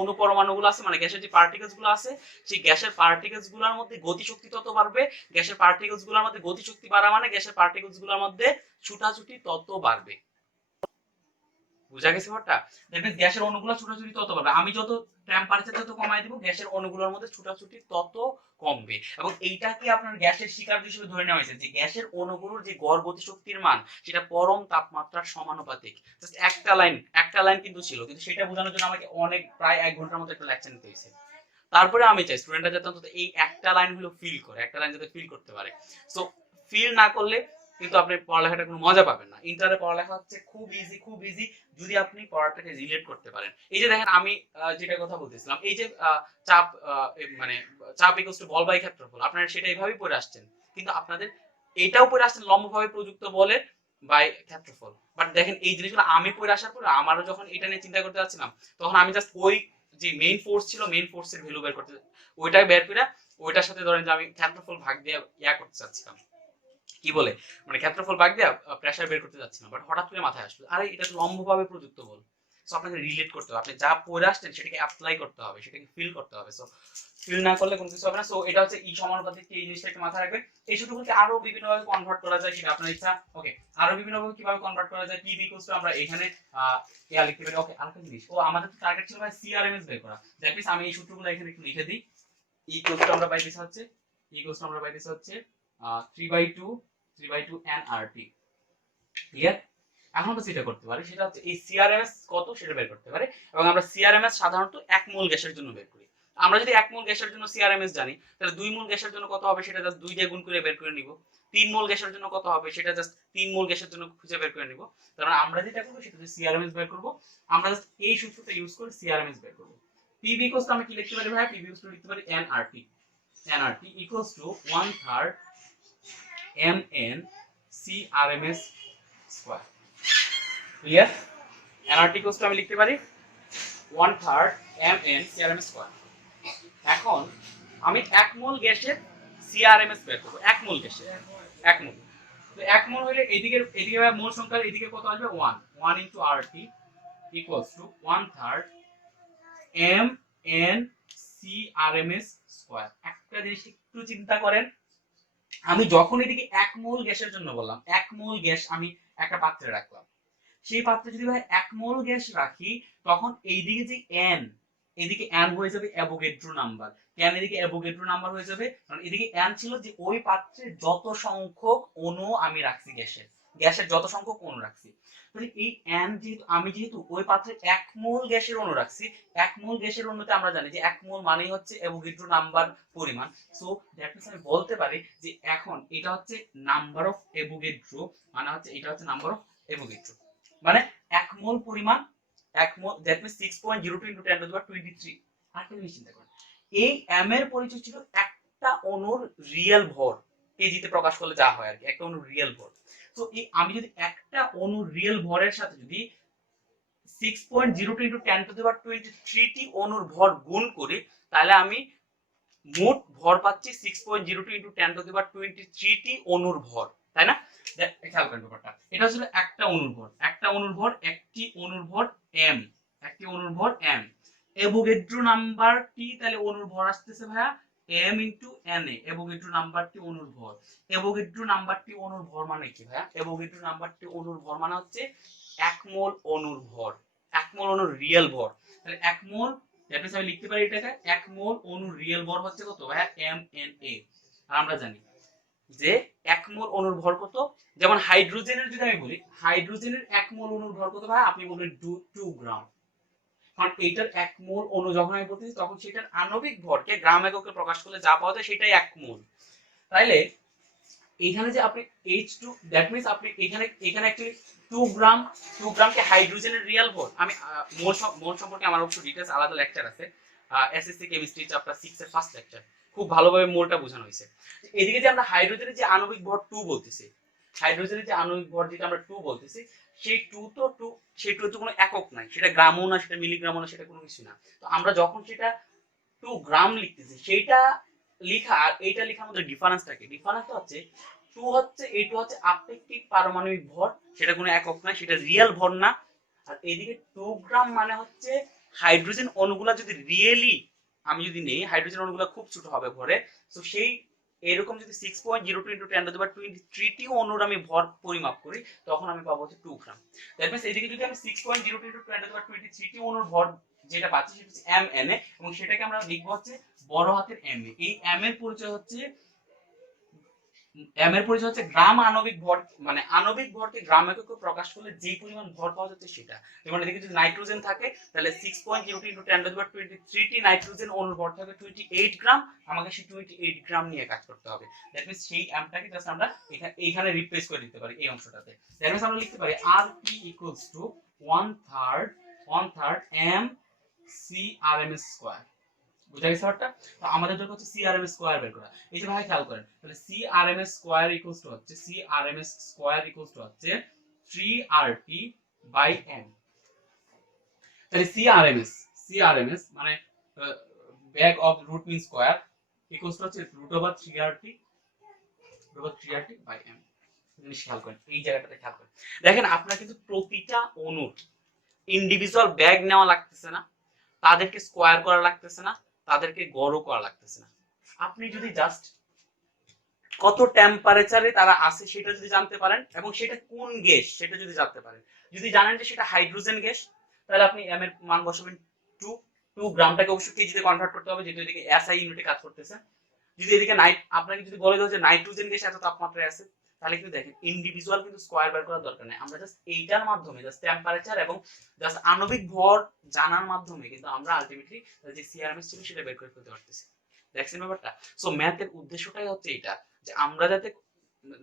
অণু পরমাণুগুলো আছে, মানে গ্যাসের যে পার্টিকেলস গুলো আছে, সেই গ্যাসের পার্টিকেলস গুলোর মধ্যে গতিশক্তি তত বাড়বে। গ্যাসের পার্টিকেলস গুলোর মধ্যে গতিশক্তি বাড়া মানে গ্যাসের পার্টিকেলস গুলোর মধ্যে ছুটাছুটি তত বাড়বে। বুঝা গেছে ব্যাপারটা? দ্যাট মিন্স গ্যাসের অণুগুলো ছুটাছুটি তত বাড়বে, আমি যত টেম্পারেচার যত কমাই দিব গ্যাসের অণুগুলোর মধ্যে ছুটাছুটি তত কমবে। এবং এইটাকে আপনার গ্যাসের স্বীকার্য হিসেবে ধরে নেওয়া হয়েছে যে গ্যাসের অণুগুলোর যে গড় গতিশক্তির মান সেটা পরম তাপমাত্রার সমানুপাতিক। জাস্ট একটা লাইন কিন্তু ছিল, কিন্তু সেটা বোঝানোর জন্য আমাকে অনেক প্রায় 1 ঘন্টার মতো একটা লেকচার নিতে হয়েছে। তারপরে আমি চাই স্টুডেন্টরা যাতে অন্তত এই একটা লাইন হলো ফিল করে, একটা লাইন যাতে ফিল করতে পারে। সো ফিল না করলে কিন্তু আপনি পড়ালেখাটা কোনো মজা পাবেন না। ইন্টারে পড়ালেখা হচ্ছে খুব ইজি যদি আপনি পড়াটাকে রিলেট করতে পারেন। এই যে দেখেন আমি যেটা কথা বলতেছিলাম, এই যে চাপ মানে চাপ ইকুয়ালস টু বল বাই ক্ষেত্রফল, আপনারা সেটা এইভাবেই পড়ে আসছেন, কিন্তু আপনাদের এটাও পড়ে আসছেন লম্বভাবে প্রযুক্ত বলের বাই ক্ষেত্রফল। বাট দেখেন এই জিনিসগুলো আমি পড়ে আসার পর আমারও যখন এটা নিয়ে চিন্তা করতে যাচ্ছিলাম, তখন আমি জাস্ট ওই যে মেইন ফোর্স ছিল, মেইন ফোর্সের ভ্যালু বের করতে, ওইটা বের করে ওইটার সাথে ধরেন যে আমি ক্ষেত্রফল ভাগ দিয়ে করতে চাচ্ছিলাম, কি বলে মানে ক্ষেত্রফল ভাগ দিয়ে প্রেসার বের করতে যাচ্ছিলাম, বাট হঠাৎ করে মাথায় আসলো আরে এটা তো লম্বভাবে প্রযুক্ত বল। সো আপনাকে রিলেট করতে হবে, আপনি যা পড়ে আসছেন সেটাকে অ্যাপ্লাই করতে হবে, সেটাকে ফিল করতে হবে। সো ফিল না করলে কোনো কিছু হবে না। সো এটা হচ্ছে ই সমানুপাতিক, এই জিনিসটা একটু মাথায় রাখবেন। এই সূত্রগুলোকে আরো বিভিন্ন ভাবে কনভার্ট করা যায়, সেটা আপনার ইচ্ছা। ওকে, আরো বিভিন্ন ভাবে কিভাবে কনভার্ট করা যায়, PV ইকুয়ালস টু আমরা এখানে ইয়া লিখতে পারি। ওকে, আরেকটা জিনিস, আমাদের তো টার্গেট ছিল ভাই CRMS বের করা। দ্যাট মিন্স আমি এই সূত্রগুলো এখানে একটু লিখে দিই। ইকুয়ালস টু আমরা পাইতেছি হচ্ছে 3/2 nRT। ক্লিয়ার? এখন আমরা যেটা করতে পারি সেটা হচ্ছে এই CRMS কত সেটা বের করতে পারি, এবং আমরা CRMS সাধারণত 1 মোল গ্যাসের জন্য বের করি। আমরা যদি 1 মোল গ্যাসের জন্য সিআরএমএস জানি, তাহলে 2 মোল গ্যাসের জন্য কত হবে সেটা জাস্ট 2 দিয়ে গুণ করে বের করে নিব। 3 মোল গ্যাসের জন্য কত হবে সেটা জাস্ট 3 মোল গ্যাসের জন্য খুঁজে বের করে নিব। কারণ আমরা যেটা করব সেটা হচ্ছে সিআরএমএস বের করব। আমরা জাস্ট এই সূত্রটা ইউজ করে সিআরএমএস বের করব। পিভি ইকুয়ালস টু আমরা কি লিখতে পারি ভাই? পিভি ইকুয়ালস টু লিখতে পারি nRT. NRT equals to 1/3 mn CRMS square. Clear? NRT equals to আমি লিখতে পারি 1/3 mn CRMS স্কয়ার। এখন আমি 1 মোল গ্যাসের সিআরএমএস বের করব। 1 মোল গ্যাসের 1 মোল। তো 1 মোল হলে এদিকে মোল সংখ্যা এদিকে কত আসবে? 1 1 into RT equals to 1/3 mn CRMS square. একটা জিনিস একটু চিন্তা করেন, আমি যখন এদিকে 1 মোল গ্যাসের জন্য বললাম, 1 মোল গ্যাস আমি একটা পাত্রে রাখলাম, সেই পাত্রে যদি ভাই 1 মোল গ্যাস রাখি, তখন এইদিকে যে n, এদিকে n হয়ে যাবে অ্যাভোগাড্রো নাম্বার। কেন এদিকে অ্যাভোগাড্রো নাম্বার হয়ে যাবে? কারণ এদিকে n ছিল যে ওই পাত্রে যত সংখ্যক অণু আমি রাখছি, গ্যাসের যত সংখ্যক অণু রাখছি। তাহলে এই n যেহেতু ওই পাত্রে 1 মোল গ্যাসের অণু রাখছি, 1 মোল গ্যাসের অণুতে আমরা জানি যে 1 মোল মানেই হচ্ছে অ্যাভোগাড্রো নাম্বার পরিমাণ। সো দ্যাট মিন্স আমি বলতে পারি যে এখন এটা হচ্ছে নাম্বার অফ অ্যাভোগাড্রো, মানে হচ্ছে এটা হচ্ছে নাম্বার অফ অ্যাভোগাড্রো, মানে 1 মোল পরিমাণ 1 মোল, দ্যাট মিন্স 6.02 * 10^23। আরেকটা জিনিস চিন্তা করেন, এই m এর পরিচয় ছিল একটা অণুর রিয়েল ভর, কেজিতে প্রকাশ করলে যা হয় আর কি, একটা অণুর রিয়েল ভর। তো এই আমি যদি একটা অণুর রিয়েল ভরের সাথে যদি 6.02 * 10^23 টি অণুর ভর গুণ করি, তাহলে আমি মোট ভর পাচ্ছি 6.02 * 10^23 টি অণুর ভর, তাই না? খেয়াল করেন ব্যাপারটা, এটা হচ্ছে একটা অণুর ভর, একটি অণুর ভর m, একটি অণুর ভর m। অ্যাভোগাড্রো নাম্বারটি তাহলে অণুর ভর আসতেছে ভাইয়া m * na, অ্যাভোগাড্রো নাম্বারটি অণুর ভর। অ্যাভোগাড্রো নাম্বারটি অণুর ভর মানে কি ভাইয়া? অ্যাভোগাড্রো নাম্বারটি অণুর ভর মানে হচ্ছে 1 মোল অণুর ভর, 1 মোল অণুর রিয়েল ভর। তাহলে 1 মোল, দ্যাট মিন্স আমি লিখতে পারি এটাকে 1 মোল অণুর রিয়েল ভর হচ্ছে কত ভাইয়া? mna। আর আমরা জানি যে 1 মোল অণুর ভর কত? যেমন হাইড্রোজেনের যদি আমি বলি, হাইড্রোজেনের 1 মোল অণুর ভর কত ভাই? আপনি বলবেন 2 গ্রাম। কারণ এইটার 1 মোল অণু যখন আমি বলতেছি, তখন সেটার আণবিক ভরকে গ্রাম এককে প্রকাশ করলে যা পাওয়া যায় সেটাই 1 মোল। তাইলে এখানে যে আপনি H2, দ্যাট মিন্স আপনি এখানে অ্যাকচুয়ালি 2 গ্রামকে হাইড্রোজেনের রিয়েল ভর। আমি মোল সম্পর্কে আমার অবশ্য ডিটেইলস আলাদা লেকচার আছে, এসএসসি কেমিস্ট্রি চ্যাপ্টার 6 এর ফার্স্ট লেকচার, খুব ভালোভাবে মোলটা বোঝানো হয়েছে। এদিকে যে আমরা হাইড্রোজেনের যে আণবিক ভর 2 বলতেছি, হাইড্রোজেনের যে আণবিক ভর যেটা আমরা 2 বলতেছি, সেই 2 তো কোনো একক নাই, সেটা গ্রামও না, সেটা মিলিগ্রামও না, সেটা কোনো কিছু না। তো আমরা যখন সেটা 2 গ্রাম লিখতেছি, সেইটা লেখা আর এইটা লেখার মধ্যে ডিফারেন্সটা হচ্ছে 2 হচ্ছে আপেক্ষিক পারমাণবিক ভর, সেটা কোনো একক না, সেটা রিয়েল ভর না। আর এইদিকে 2 গ্রাম মানে হচ্ছে হাইড্রোজেন অণুগুলা যদি রিয়েলি আমি যদি নেই, হাইড্রোজেন অণুগুলা খুব ছোট হবে ভরে। তো সেই এরকম যদি 6.02 * 10^23 টি অণুর আমি ভর পরিমাপ করি, তখন আমি পাবো হচ্ছে 2 গ্রাম। দ্যাট মিন্স এদিকে যদি আমি 6.02 * 10^23 টি অণুর ভর যেটা পাচ্ছি সেটা হচ্ছে mna, এবং সেটাকে আমরা লিখবো হচ্ছে বড় হাতের m এ। এই m এর পরিচয় হচ্ছে গ্রাম আণবিক ভর, মানে আণবিক ভরকে গ্রাম এককে প্রকাশ করলে যে পরিমাণ ভর পাওয়া যাচ্ছে সেটা। যেমন এদিকে যদি নাইট্রোজেন থাকে, তাহলে 6.02 * 10^23 টি নাইট্রোজেন অণুর ভর থাকে 28 গ্রাম, আমাকে সেই 28 গ্রাম নিয়ে কাজ করতে হবে। দ্যাট মিন্স সেই mটাকে জাস্ট আমরা এখানে রিপ্লেস করে দিতে পারি এই অংশটাতে। দ্যাট মিন্স আমরা লিখতে পারি rp = 1/3 m CRMS স্কয়ার। বুঝা গেছে ব্যাপারটা? তো আমাদের জন্য হচ্ছে CRMS স্কয়ার বের করা। এই যে ভাই খেয়াল করেন, তাহলে CRMS স্কয়ার হচ্ছে 3RT/m। তাহলে CRMS মানে ব্যাগ অফ রুট মিন স্কয়ার হচ্ছে √3RT/m। জিনিস খেয়াল করেন, এই জায়গাটাতে খেয়াল করেন। দেখেন আপনারা কিন্তু প্রতিটা অণুর ইন্ডিভিজুয়াল ব্যাগ নেওয়া লাগতেছে না, তাদেরকে স্কয়ার করা লাগতেছে না, তাদেরকে গড় করা লাগতেছে না। আপনি যদি জাস্ট কত টেম্পারেচারে তারা আছে সেটা যদি জানতে পারেন, এবং সেটা কোন গ্যাস সেটা যদি জানতে পারেন, যদি জানেন যে সেটা হাইড্রোজেন গ্যাস, তাহলে আপনি m এর মান বসাবেন 2 গ্রামটাকে অবশ্যই কেজিতে কনভার্ট করতে হবে, যেহেতু এদিকে এসআই ইউনিটে কাজ করতেছে। যদি এদিকে আপনাকে যদি বলে দাও যে নাইট্রোজেন গ্যাস এত তাপমাত্রায় আছে, তাহলে কিন্তু দেখেন ইন্ডিভিজুয়াল কিন্তু স্কয়ার বের করার দরকার নেই, আমরা জাস্ট এইটার মাধ্যমে জাস্ট টেম্পারেচার এবং জাস্ট আণবিক ভর জানার মাধ্যমে কিন্তু আমরা আলটিমেটলি যে সিআরএমএস ছিল সেটা বের করে ফেলতে পারতেছি। দেখছেন ব্যাপারটা? সো ম্যাথের উদ্দেশ্যটাই হচ্ছে এটা, যে আমরা যাতে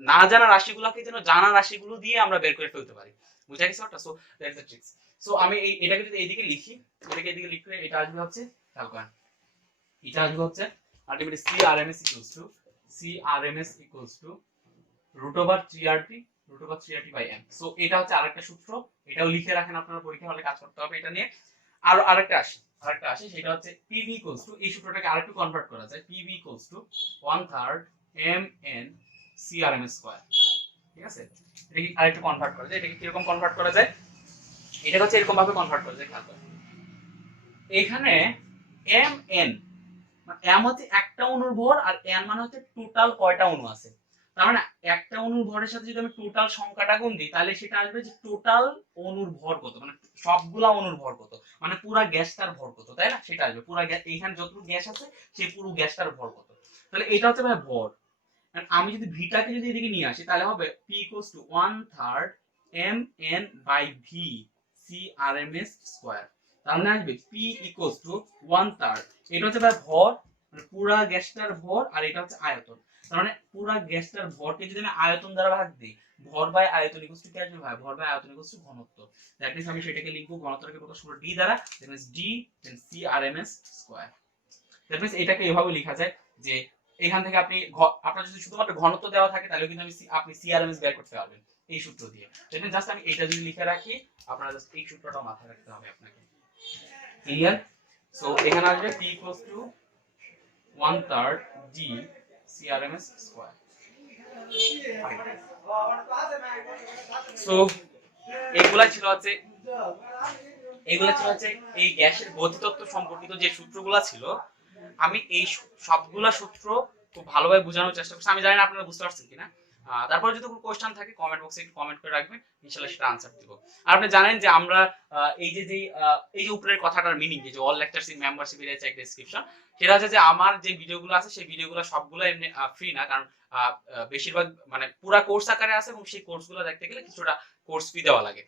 না জানা রাশিগুলোকে যেন জানা রাশিগুলো দিয়ে আমরা বের করে ফেলতে পারি। বুঝা গেছে ব্যাপারটা? So that's the tricks. So আমি এটাকে যদি এইদিকে লিখি, এটাকে এইদিকে লিখলে এটা আসবে হচ্ছে, খেয়াল করেন, এটা আসবে হচ্ছে ultimately CRMS equals to root over 3RT by n. So এটা হচ্ছে আরেকটা সূত্র, এটাও লিখে রাখেন, আপনারা পরীক্ষা হলে কাজ করতে হবে এটা নিয়ে। আর আরেকটা আসে সেটা হচ্ছে PV equals to, এই সূত্রটাকে আরেকটু কনভার্ট করা যায়, PV equals to 1/3 mn CRMS square. ঠিক আছে, এটাকে আরেকটু কনভার্ট করা যায়। এটাকে কিরকম কনভার্ট করা যায়, এটা হচ্ছে এরকম ভাবে কনভার্ট করা যায়, খেয়াল করেন। এখানে mn m হচ্ছে একটা অণুর ভর, আর n মানে হচ্ছে টোটাল কয়টা অণু আছে। তার মানে একটা অণুর ভরের সাথে যদি আমি টোটাল সংখ্যাটা গুণ দিই, তাহলে সেটা আসবে যে টোটাল অণুর ভর কত, মানে সবগুলা অণুর ভর কত, মানে পুরো গ্যাসটার ভর কত, তাই না? সেটা আসবে পুরো গ্যাস, এইখানে যতটুকু গ্যাস আছে সেই পুরো গ্যাসটার ভর কত। তাহলে এটা হচ্ছে ভাই ভর। আমি যদি ভিটাকে যদি এদিকে নিয়ে আসি, তাহলে হবে P equals to 1/3 mn by v CRMS square. তার মানে আসবে P equals to 1/3, এটা হচ্ছে ভাই ভর, মানে পুরা গ্যাসটার ভর, আর এটা হচ্ছে আয়তন। তার মানে পুরা গ্যাসটার ভরকে যদি আমি আয়তন দ্বারা ভাগ দিই, ভর বাই আয়তন ইকুয়ালস টু কি আসবে ভাই, ভর বাই আয়তন ইকুয়ালস টু ঘনত্ব। দ্যাট মিন্স আমি সেটাকে লিখবো, ঘনত্বটাকে প্রকাশ করব d দ্বারা, that means d then CRMS square. That means এটাকে এভাবে লেখা যায় যে এখান থেকে আপনি আপনার যদি শুধুমাত্র ঘনত্ব দেওয়া থাকে, তাহলে কিন্তু আপনি CRMS বের করতে পারবেন এই সূত্র দিয়ে। দেখেন জাস্ট আমি এটা যদি লিখে রাখি, আপনারা জাস্ট এই সূত্রটা মাথায় রাখতে হবে আপনাকে। ক্লিয়ার? সো এখানে আসবে P equals to 1/3 d CRMS square. So এগুলা ছিল হচ্ছে এই গ্যাসের গতিতত্ত্ব সম্পর্কিত যে সূত্রগুলা ছিল। আমি এই সবগুলা সূত্র খুব ভালোভাবে বোঝানোর চেষ্টা করছি, আমি জানি না আপনারা বুঝতে পারছেন কিনা। তারপর যদি কোনো কোশ্চেন থাকে কমেন্ট বক্সে একটু কমেন্ট করে রাখবেন, ইনশাআল্লাহ সেটা আনসার দেব। আর আপনি জানেন যে আমরা এই যে উপরের কথাটার মিনিং, যে অল লেকচারস ইন মেম্বারশিপ এর চেক ডেসক্রিপশন, সেটা হচ্ছে যে আমার যে ভিডিওগুলো আছে সেই ভিডিওগুলো সবগুলো এমনি ফ্রি না, কারণ বেশিরভাগ মানে পুরো কোর্স আকারে আছে, এবং সেই কোর্সগুলো দেখতে গেলে কিছুটা কোর্স ফি দেওয়া লাগে।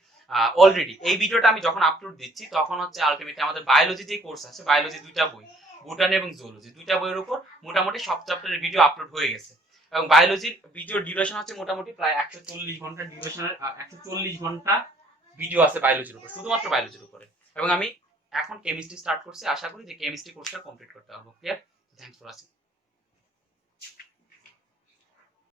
অলরেডি এই ভিডিওটা আমি যখন আপলোড দিচ্ছি, তখন হচ্ছে আলটিমেটলি আমাদের বায়োলজি যে কোর্স আছে, বায়োলজি দুইটা বই, বোটানি এবং জুলজি, দুইটা বইয়ের উপর মোটামুটি সব চ্যাপ্টারের ভিডিও আপলোড হয়ে গেছে। এবং বায়োলজির ভিডিও ডিউরেশন হচ্ছে মোটামুটি প্রায় 140 ঘন্টা ডিউরেশনের, 140 ঘন্টা ভিডিও আছে বায়োলজির উপর, শুধুমাত্র বায়োলজির উপরে। এবং আমি এখন কেমিস্ট্রি স্টার্ট করছি, আশা করি যে কেমিস্ট্রি কোর্সটা কমপ্লিট করতে পারবো। ক্লিয়ার? Thanks for watching.